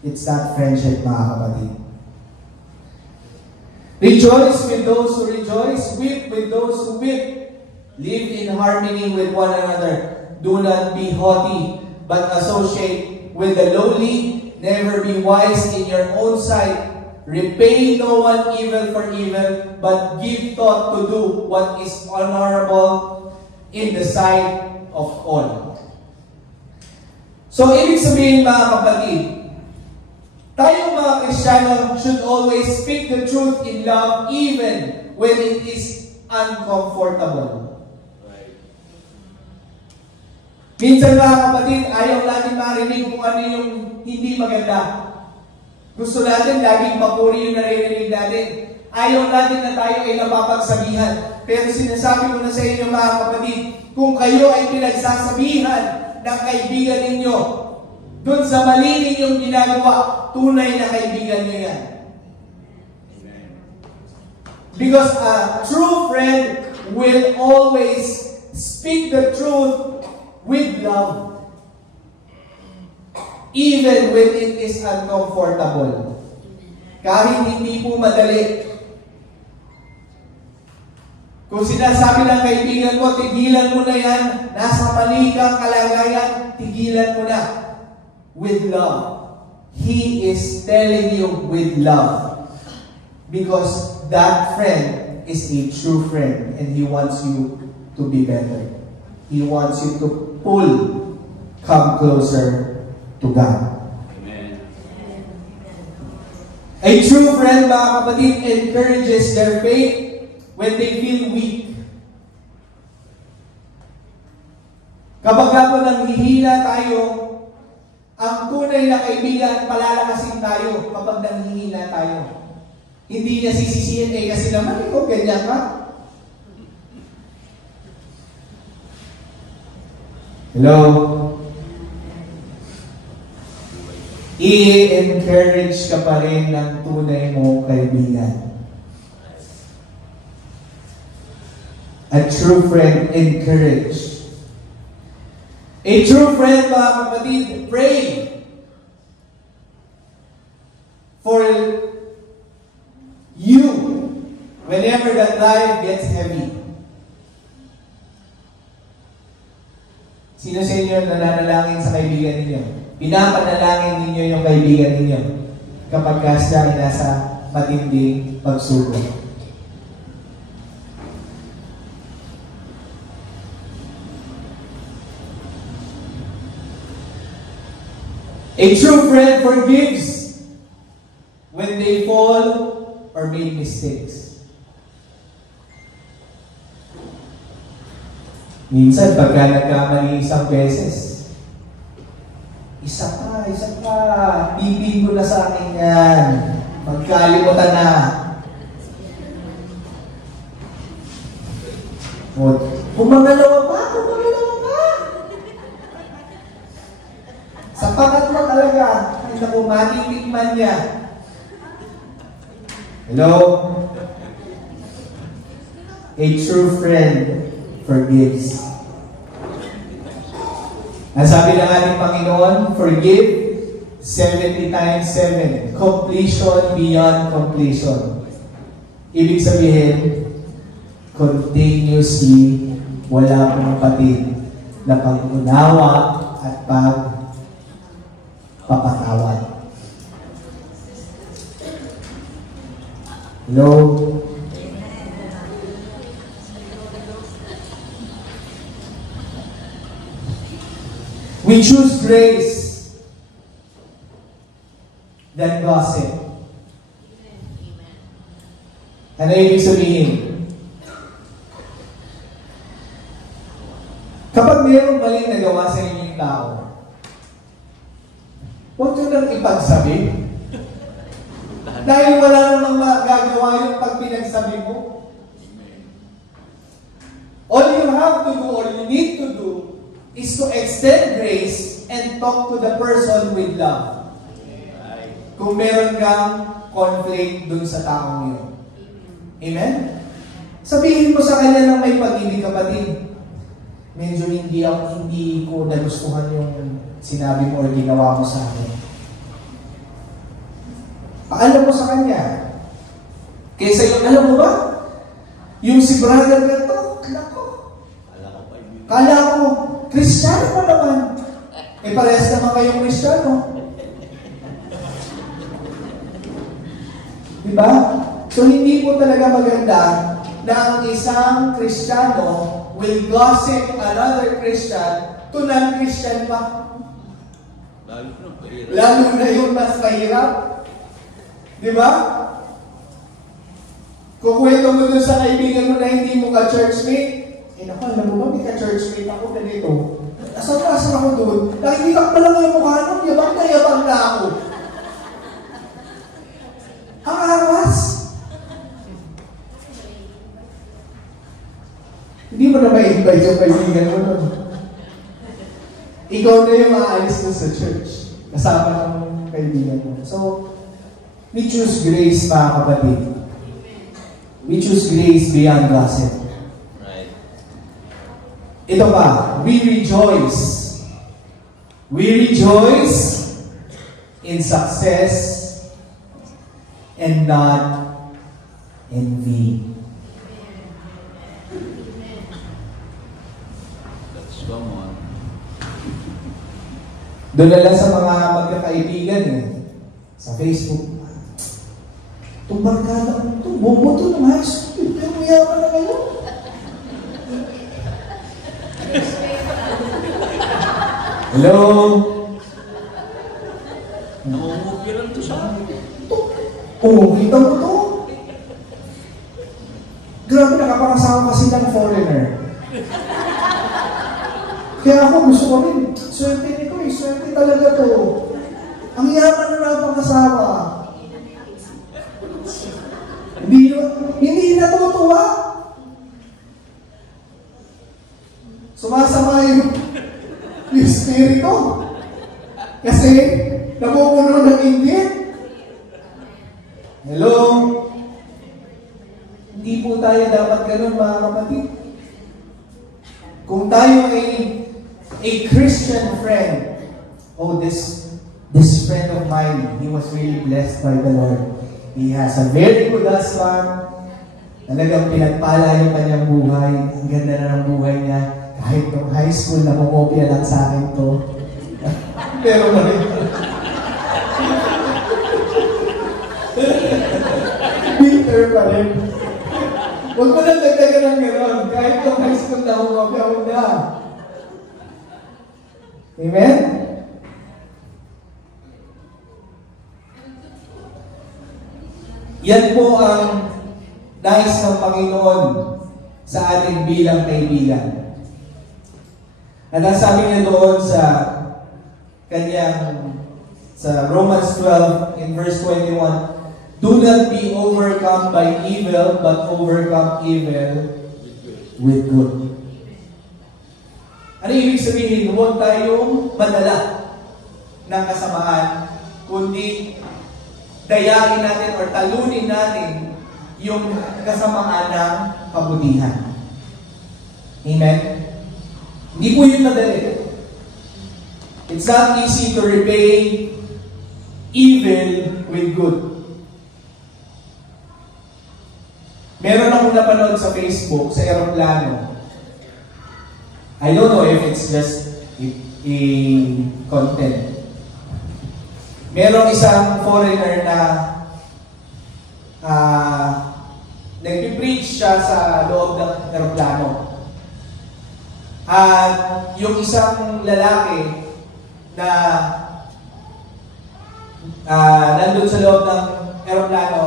It's not friendship, mga kapatid. Rejoice with those who rejoice, weep with those who weep. Live in harmony with one another. Do not be haughty, but associate with the lowly. Never be wise in your own sight. Repay no one evil for evil, but give thought to do what is honorable in the sight of all. So, ibig sabihin, mga kapatid, tayong mga Kristiyano should always speak the truth in love even when it is uncomfortable. Minsan, mga kapatid, ayaw natin marinig kung ano yung hindi maganda. Gusto natin laging mapuri yung naririnig natin. Ayaw natin na tayo ay napapagsabihan. Pero sinasabi ko na sa inyo, mga kapatid, kung kayo ay pinagsasabihan ng kaibigan ninyo, dun sa mali ninyong ginagawa, tunay na kaibigan nyo yan. Because a true friend will always speak the truth with love. Even when it is uncomfortable. Kahit hindi po madali. Kung sinasabi ng kaibigan mo, tigilan mo na yan, nasa mali kang kalagayan, tigilan mo na. With love. He is telling you with love. Because that friend is a true friend and he wants you to be better. He wants you to come closer to God. Amen. A true friend, mga kapatid, encourages their faith when they feel weak. Kapag po nanghihina tayo, ang tunay na kaibigan, palalakasin tayo kapag nanghihina tayo. Hindi niya sisisihin, kasi naman ikaw, ganyan ka. Hello? I-encourage ka pa rin ng tunay mo kaibigan. A true friend, encourage. A true friend, mga kapatid, pray for you whenever that life gets heavy. Sino sa inyo nananalangin sa kaibigan ninyo? Pinapanalangin ninyo yung kaibigan ninyo kapag siya ay nasa matinding pagsubok. A true friend forgives when they fall or make mistakes. Minsan, pagka nagkamali isang beses, isa pa, bibig mo na sa akin yan. Magkalimutan na. Kumangalawa pa. Sa pangatlo talaga, ay naku, matitikman niya. Hello? A true friend forgives. Ang sabi ng ating Panginoon, forgive 70 times 7. Completion beyond completion. Ibig sabihin, continuously, wala pong kapatid na pag-unawa at pagpapatawad. Hello? We choose grace than gossip. Ano ibig sabihin? Kapag mayroong maling nagawa sa inyong tao, huwag nyo nang ipagsabi. Dahil wala namang magagawa yung pag pinagsabi mo. All you have to do, or you need to do, is to extend grace and talk to the person with love. Kung meron kang conflict dun sa taong yun. Amen? Sabihin mo sa kanya ng may pag-ibig, kapatid. Medyo hindi ko nagustuhan yung sinabi mo o ginawa mo sa akin. Paalam mo sa kanya. Kaysa yung, alam mo ba? Yung si brother na to, kala ko, Kristiyano pa naman. Eh, parehas naman kayong Kristiyano. Diba? So, hindi po talaga maganda na ang isang Kristiyano will gossip another Christian to non-Christian pa. Lalo na yung mas mahirap. Diba? Kukwento mo dun sa kaibigan mo na hindi mo ka-churchmate. Eh naku, alam mo ba, may ka-churchmate ako ganito. Asal ako dun. Nakikita ko lang yung mukha nung yabang na ako. Ang aras. Hindi mo na ma-invite yung kaibigan mo nun. Ikaw na yung aalis mo sa church. Kasama ng kaibigan mo. So, we choose grace, mga kapatid. We choose grace beyond gossip. Right. Ito pa, we rejoice. We rejoice in success and not envy. Come on. Doon na lang sa mga magkakaibigan sa Facebook. Itong barkada mo ito, bobo ito ng high school. Pero mayaman na kayo. Hello? Namumupir lang ito sa akin. Oo, kita mo ito. Grabe, nakapangasawa kasi ng foreigner. Kaya ako gusto ko rin, swerte nito swerte talaga to. Ang yaman na napangasawa. Hindi natutuwa. Sumasama yung spirito. Kasi napupuno ng inggit. Hello? Hindi po tayo dapat ganun, mga kapatid. Kung tayo ay a Christian friend, oh, this friend of mine, he was really blessed by the Lord. He has a very good husband. Talagang pinagpala yung kanyang buhay. Ang ganda na ng buhay niya. Kahit nung high school, namumopia lang sa akin to. Pero bakit? Bitter pa rin. Huwag mo lang dagdagan ng gano'n. Kahit nung high school, namumopia mo na. Amen? Yan po ang nais ng Panginoon sa ating bilang kaibigan. At ang sabi niya doon sa kanyang sa Romans 12 in verse 21, do not be overcome by evil, but overcome evil with good. Ano ibig sabihin? Huwag tayong madala ng kasamaan, kundi dayain natin or talunin natin yung kasamaan ng kabutihan. Amen? Hindi po yun madali. It's not easy to repay evil with good. Meron akong napanood sa Facebook, sa aeroplano. I don't know if it's just a content. Merong isang foreigner na nagpipreach siya sa loob ng eroplano. At yung isang lalaki na nandun sa loob ng eroplano,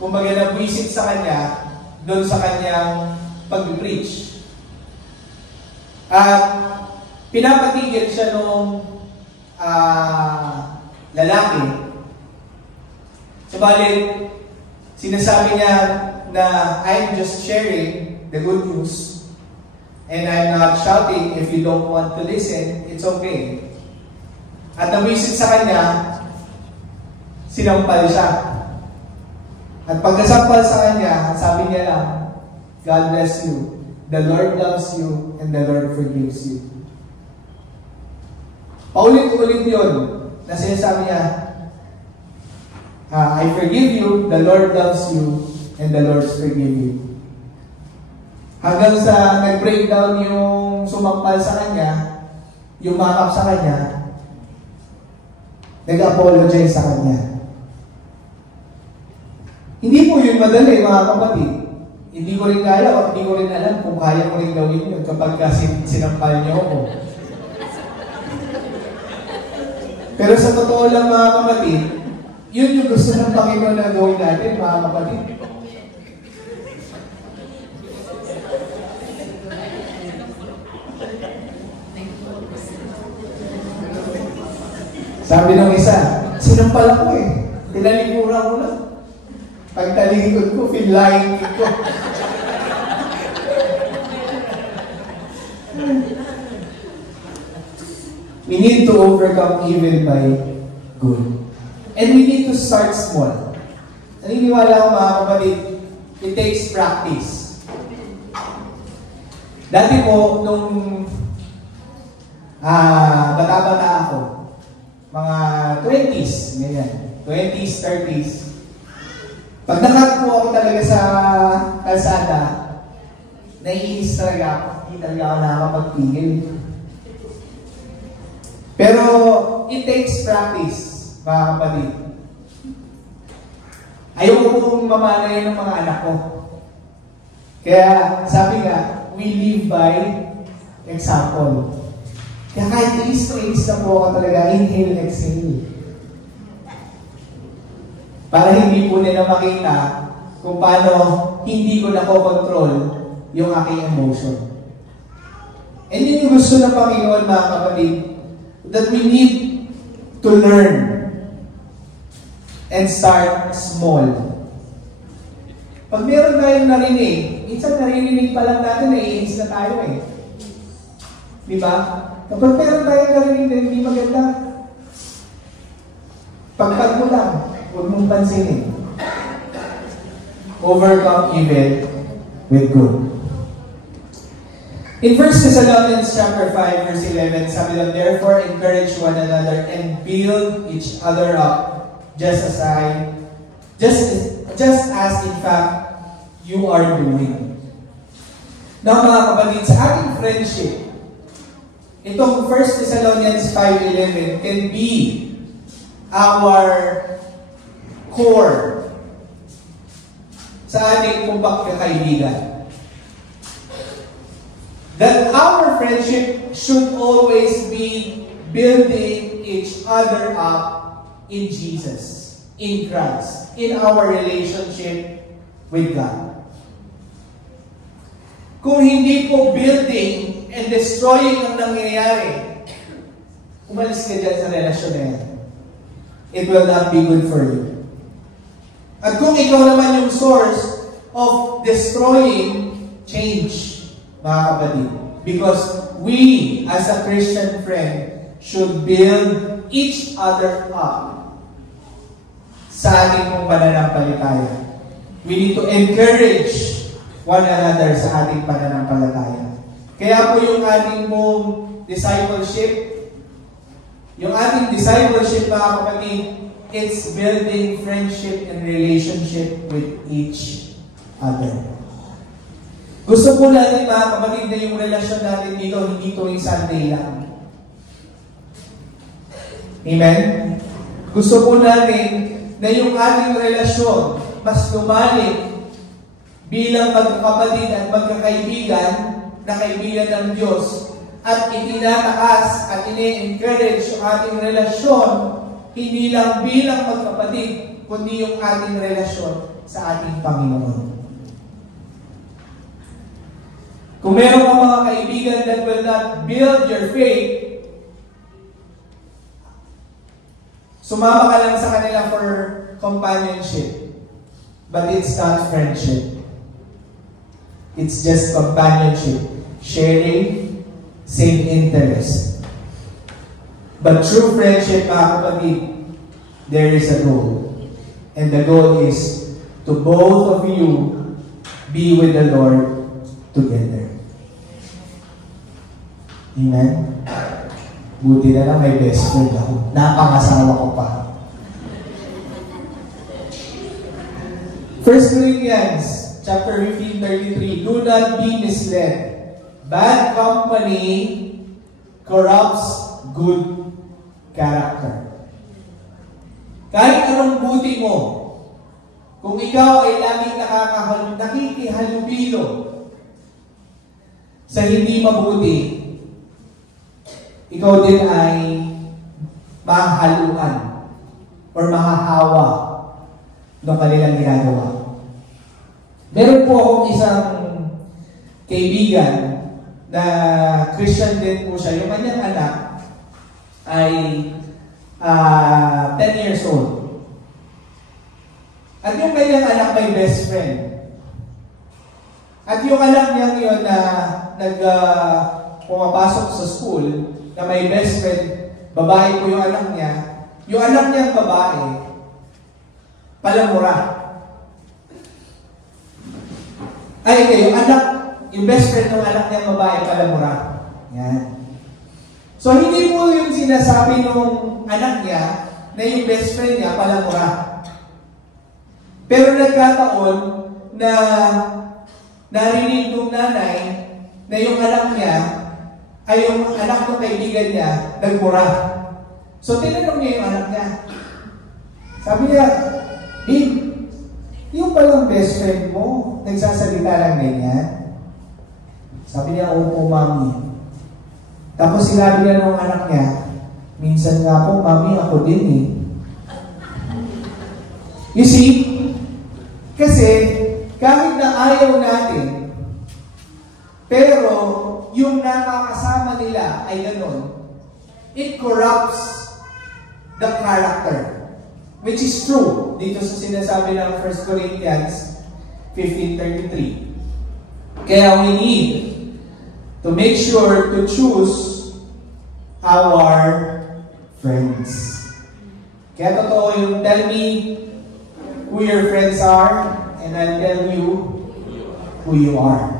kumbaga nabwisit sa kanya doon sa kanyang pag-preach. At pinapatigil siya nung lalaki. Subalit, sinasabi niya na I'm just sharing the good news and I'm not shouting. If you don't want to listen, it's okay. At nabisit sa kanya, sinampal siya. At pagkasampal sa kanya, sabi niya lang, God bless you. The Lord loves you and the Lord forgives you. Paulit-ulit yun na sinasabi niya, I forgive you, the Lord loves you, and the Lord forgive you. Hanggang sa nag-breakdown yung sumampal sa kanya, yung makap sa kanya, nag-apologize sa kanya. Hindi po yun madali, mga kapatid. Hindi ko rin kaya o hindi ko rin alam kung kaya ko rin gawin yun kapag sinampal niyo ako. Pero sa totoo lang, mga kapatid, yun yung gusto ng Panginoon na gawin natin, mga kapatid. Sabi ng isa, sinampal ako eh. Tinalikuran ko lang. Pagtalikod ko, finlying ko. We need to overcome evil by good. And we need to start small. Naniniwala ko, mga kapatid, it takes practice. Dati po, nung bata-bata ako, mga 20s, ganyan, 20s, 30s, pag nakat po ako talaga sa kalsada, naiinis talaga ako, hindi talaga ako nakakapagpigil. Pero, it takes practice, mga kapatid. Ayoko pong mamanay ng mga anak ko. Kaya, sabi nga, we live by example. Kaya kahit ilis na po ako talaga, inhale, exhale. Para hindi po nila makita kung paano hindi ko nakokontrol yung aking emotion. And yun yung gusto ng Panginoon, mga kapatid, that we need to learn and start small. Pag meron tayong narinig, minsan naririnig pa lang natin, naiinis na tayo eh. Diba? Kapag meron tayong narinig na hindi maganda, pagpag mo lang, huwag mong pansinin. Overcome evil with good. In 1 Thessalonians chapter 5, verse 11, sabi lang, therefore encourage one another and build each other up, just as in fact you are doing. Now, mga kapatid, sa ating friendship, itong 1 Thessalonians 5:11 can be our core sa ating kumbak kakaibigan. That our friendship should always be building each other up in Jesus, in Christ, in our relationship with God. Kung hindi po building and destroying ang nangyayari, umalis ka dyan sa relasyon na yan. It will not be good for you. At kung ikaw naman yung source of destroying, change, mga kapatid. Because we, as a Christian friend, should build each other up sa ating mong pananampalataya. We need to encourage one another sa ating pananampalataya. Kaya po yung ating mong discipleship, mga kapatid, it's building friendship and relationship with each other. Gusto po natin, mga kapatid, na yung relasyon natin dito, hindi tuwing Sunday lang. Amen? Gusto po natin na yung ating relasyon mas lumalim bilang magkakapatid at magkakaibigan na kaibigan ng Diyos at itinataas at ini-encourage yung ating relasyon hindi lang bilang magkapatid kundi yung ating relasyon sa ating Panginoon. Kung meron kang mga kaibigan that will not build your faith, sumama ka lang sa kanila for companionship. But it's not friendship. It's just companionship. Sharing same interest. But true friendship, mga kapatid, there is a goal. And the goal is to both of you be with the Lord together. Amen? Buti na lang may best friend ako. Napangasawa ko pa. 1 Corinthians chapter 15:33, do not be misled. Bad company corrupts good character. Kahit anong buti mo, kung ikaw ay laging nakikihalubilo sa hindi mabuti, ikaw din ay mahahaluan or mahahawa ng kanilang ginagawa. Meron po akong isang kaibigan na Christian din po siya. Yung kanyang anak ay 10 years old. At yung kanyang anak may best friend. At yung anak niyang yun na pumapasok sa school, na may best friend, babae po yung anak niya, yung anak niyang babae, palamura. Ay, yung best friend ng anak niyang babae, palamura. Yan. So, hindi po yung sinasabi nung anak niya na yung best friend niya, palamura. Pero nagkataon na narinig ng nanay na yung anak niya ay yung anak ng kaibigan niya nagmura. So, tinanong niya yung anak niya. Sabi niya, yung palang best friend mo, nagsasalita lang ganyan? Sabi niya, opo, mami. Tapos sinabi niya ng anak niya, minsan nga po, mami, ako din eh. You see, kasi kahit na ayaw natin, pero yung nakakasama nila ay gano'n, it corrupts the character. Which is true dito sa sinasabi ng 1 Corinthians 15:33. Kaya we need to make sure to choose our friends. Kaya totoo yung tell me who your friends are and I'll tell you who you are.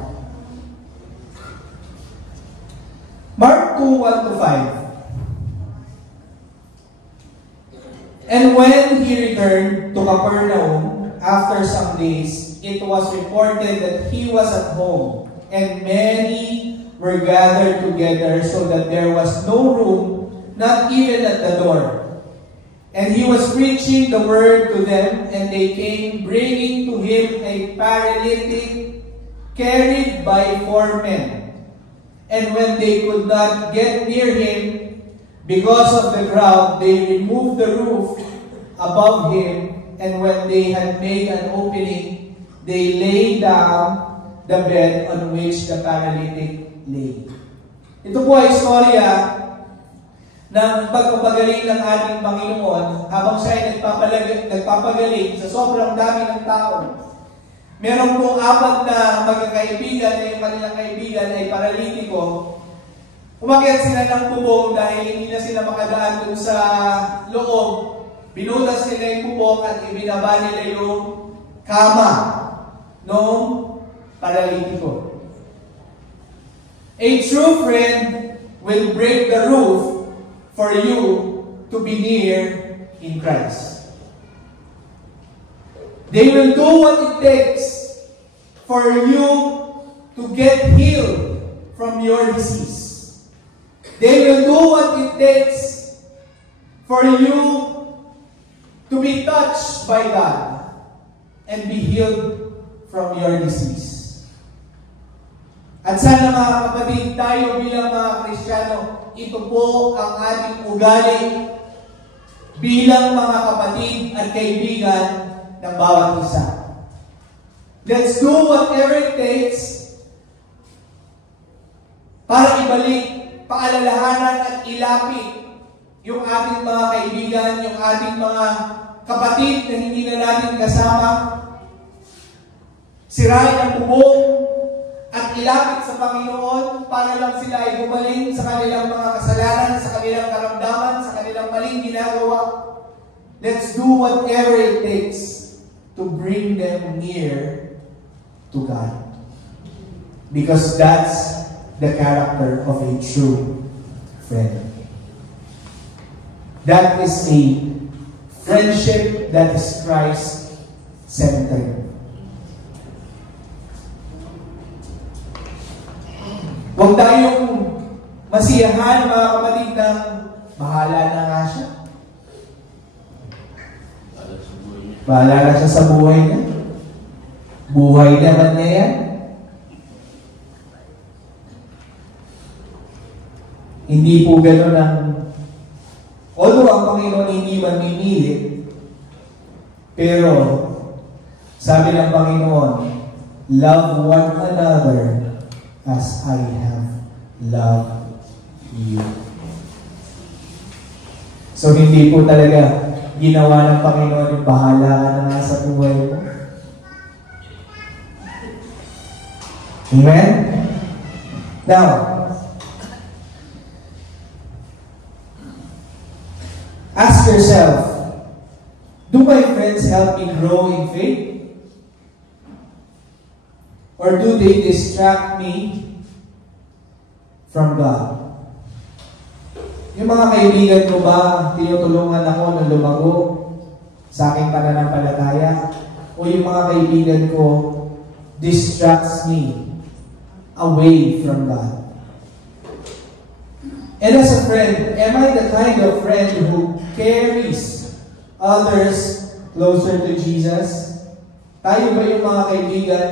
Mark 2:1-5. And when he returned to Capernaum after some days, it was reported that he was at home, and many were gathered together so that there was no room, not even at the door. And he was preaching the word to them, and they came, bringing to him a paralytic carried by 4 men. And when they could not get near him, because of the crowd, they removed the roof above him, and when they had made an opening, they laid down the bed on which the paralytic lay. Ito po ay istorya ng pagpapagaling ng ating Panginoon habang siya ay nagpapagaling sa sobrang dami ng tao. Meron po 4 na magkakaibigan na yung kanilang kaibigan ay paralitiko. Umakyat sila ng bubong dahil hindi na sila makadaan dun sa loob. Binutas nila yung bubong at ibinaba nila yung kama ng paralitiko. A true friend will break the roof for you to be near in Christ. They will do what it takes for you to get healed from your disease. They will do what it takes for you to be touched by God. and be healed from your disease. At sana mga kapatid, tayo bilang mga Kristiyano, ito po ang ating ugali bilang mga kapatid at kaibigan ng bawat isa. Let's do whatever it takes para ibalik, paalalahanan at ilapit yung ating mga kaibigan, yung ating mga kapatid na hindi na natin kasama, sirain ang bubong at ilapit sa Panginoon para lang sila ay gumaling sa kanilang mga kasalanan, sa kanilang karamdaman, sa kanilang maling ginagawa. Let's do whatever it takes to bring them near to God. Because that's the character of a true friend. That is a friendship that is Christ-centered. Huwag tayong masiyahan, mga kapatid, na bahala na nga siya. Bahala na siya sa buhay niya. Buhay naman niya yan. Hindi po gano'n ang... Although ang Panginoon hindi mamimili, pero sabi ng Panginoon, love one another as I have loved you. So hindi po talaga ginawa ng Panginoon yung bahala ka na nga sa buhay mo. Amen? Now, ask yourself, do my friends help me grow in faith? Or do they distract me from God? Yung mga kaibigan ko ba, tinutulungan ako na lumago sa aking pananampalataya? O yung mga kaibigan ko distracts me away from God? And as a friend, am I the kind of friend who carries others closer to Jesus? Tayo ba yung mga kaibigan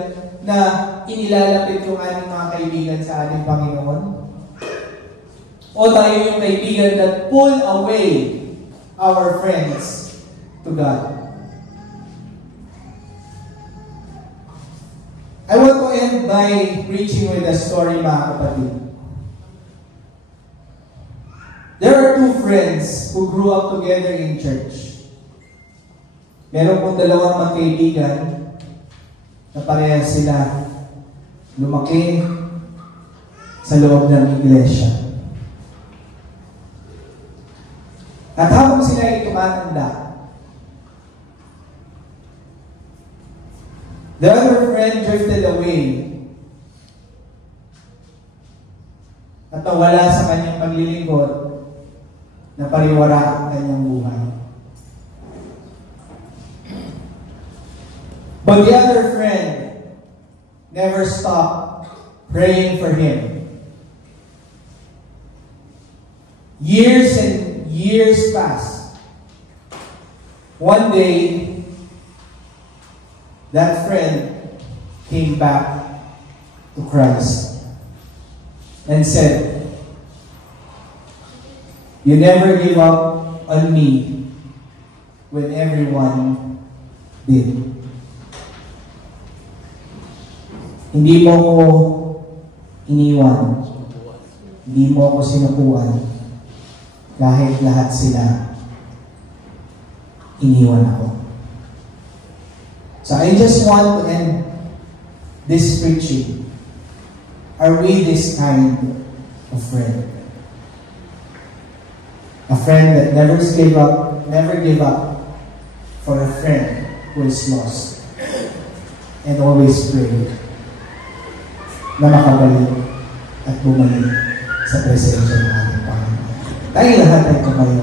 na inilalapit yung ating mga kaibigan sa ating Panginoon? O tayo yung kaibigan that pull away our friends to God? I want to end by preaching with a story, mga kapatid. There are two friends who grew up together in church. Meron pong dalawang magkaibigan na parehas sila lumaki sa loob ng iglesia. At habang sila ay tumatanda, the other friend drifted away at nawala sa kanyang paglilingkod na pariwara ang kanyang buhay. But the other friend never stopped praying for him. Years and years passed. One day, that friend came back to Christ and said, "You never give up on me when everyone did." Hindi mo ko iniwan. Hindi mo ko sinukuan. Kahit lahat sila, iniwan ako. So I just want to end this preaching. Are we this kind of friend? A friend that never give up for a friend who is lost. And always pray na makabalik at bumalik sa presensya ng ating Panginoon. Tayo lahat ay tumayo.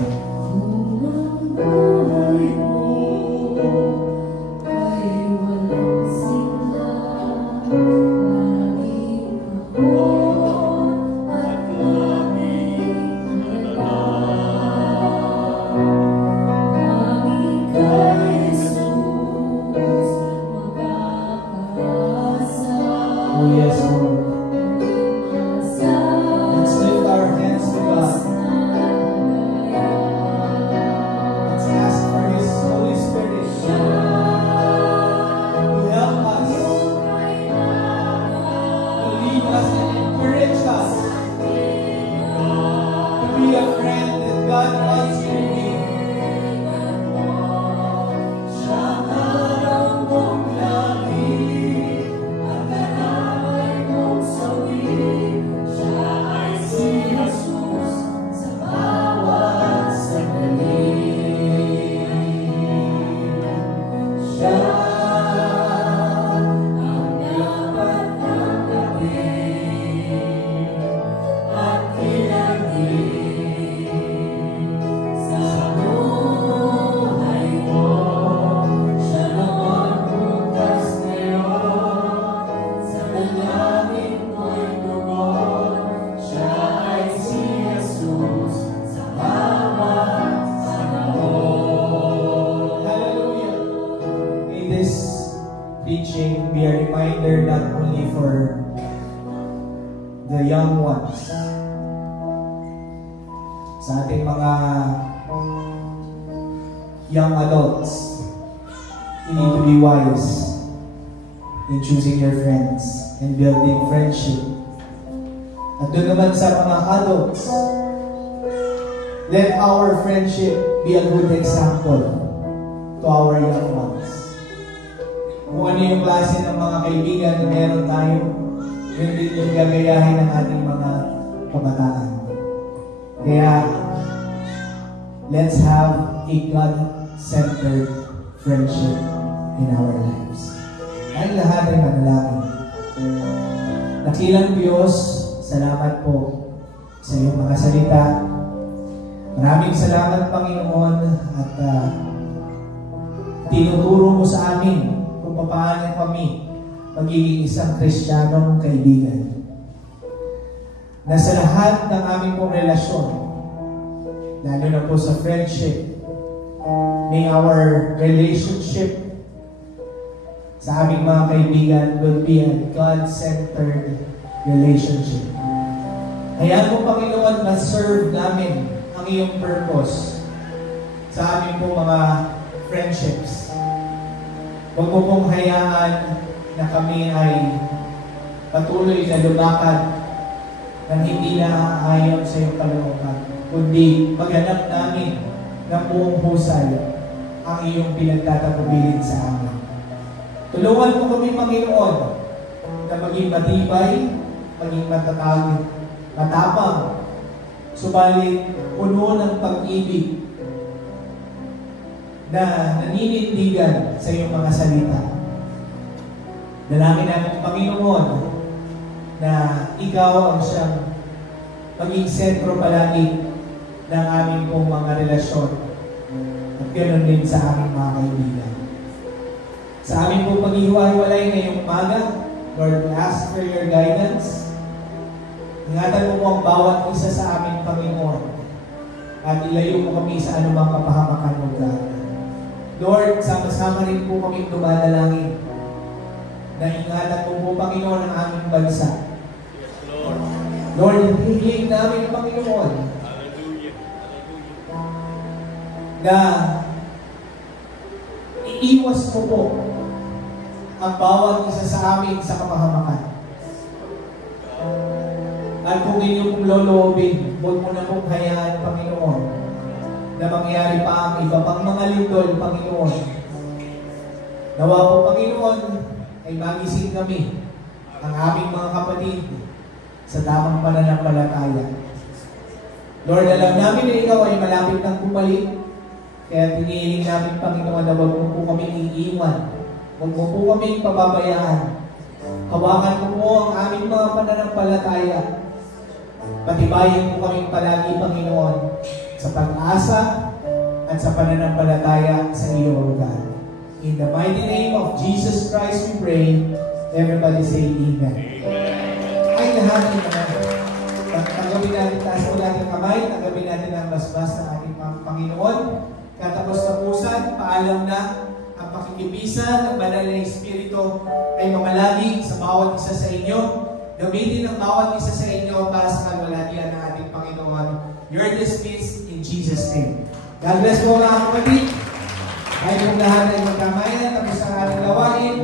Oh yes, Lord. Let's lift our hands to God. Let's ask for His Holy Spirit to help us, to lead us and encourage us, to be a friend that God wants you to be. Preaching be a reminder not only for the young ones, sa ating mga young adults, you need to be wise in choosing your friends and building friendship. At doon naman sa mga adults, let our friendship be a good example to our young ones. Kung ano yung klase ng mga kaibigan na meron tayo, yun din yung gagayahin ng ating mga kabataan. Kaya, let's have a God-centered friendship in our lives. Ay lahat ay manalangin. Dakilang Diyos, salamat po sa iyong mga salita. Maraming salamat, Panginoon, at tinuturo mo sa amin kung paano kami magiging isang Kristiyanong kaibigan. Na sa lahat ng aming pong relasyon, lalo na po sa friendship, may our relationship sa aming mga kaibigan will be a God-centered relationship. Hayaan mo, Panginoon, na serve namin ang iyong purpose sa aming pong mga friendships. Huwag mo pong hayaan na kami ay patuloy na lumakad ng hindi na ayon sa iyong kalooban, kundi maghanap namin ng buong husay ang iyong pinagtatapubilin sa amin. Tulungan mo kami, Panginoon, na maging matibay, maging matatag, matapang, subalit puno ng pag-ibig na naninindigan sa iyong mga salita. Dalangin namin, Panginoon, na ikaw ang siyang maging sentro palagi ng aming pong mga relasyon at ganoon din sa aming mga kaibigan. Sa aming pong paghihiwa-hiwalay ngayong umaga, Lord, we ask for your guidance. Ingatan mo po ang bawat isa sa aming Panginoon at ilayo mo kami sa anumang kapahamakan mo, God. Lord, sama-sama rin po kami dumadalangin na ingatan mo po, Panginoon, ang aming bansa. Lord, hihiling namin, Panginoon, na iiwas mo po ang bawat isa sa amin sa kapahamakan. At kung inyong loloobin, huwag mo na pong hayaan, Panginoon, na mangyari pa ang iba pang mga lindol, Panginoon. Nawa po, Panginoon, ay magising kami, ang aming mga kapatid, sa tamang pananampalataya. Lord, alam namin na ikaw ay malapit ng bumalik, kaya tinihiling namin, Panginoon, na huwag mo po kami iiwan, huwag mo po kami pababayaan. Hawakan mo po ang aming mga pananampalataya. Patibayin mo kami palagi, Panginoon, sa pag-asa at sa pananampalataya sa iyo, God. In the mighty name of Jesus Christ we pray. Everybody say Amen. Ay lahat ng tanggapin natin, taas po natin kamay, tanggapin natin ang basbas ng ating Panginoon. Katapos tapusan, paalam na ang pakikibisan ng banal na Espiritu ay mamalagi sa bawat isa sa inyo. Gamitin ng bawat isa sa inyo para sa kalwalhatian ng ating Panginoon. You're dismissed in Jesus' name. God bless po mga kapatid. Ay kung lahat ay magkamayan, tapos ang ating gawain.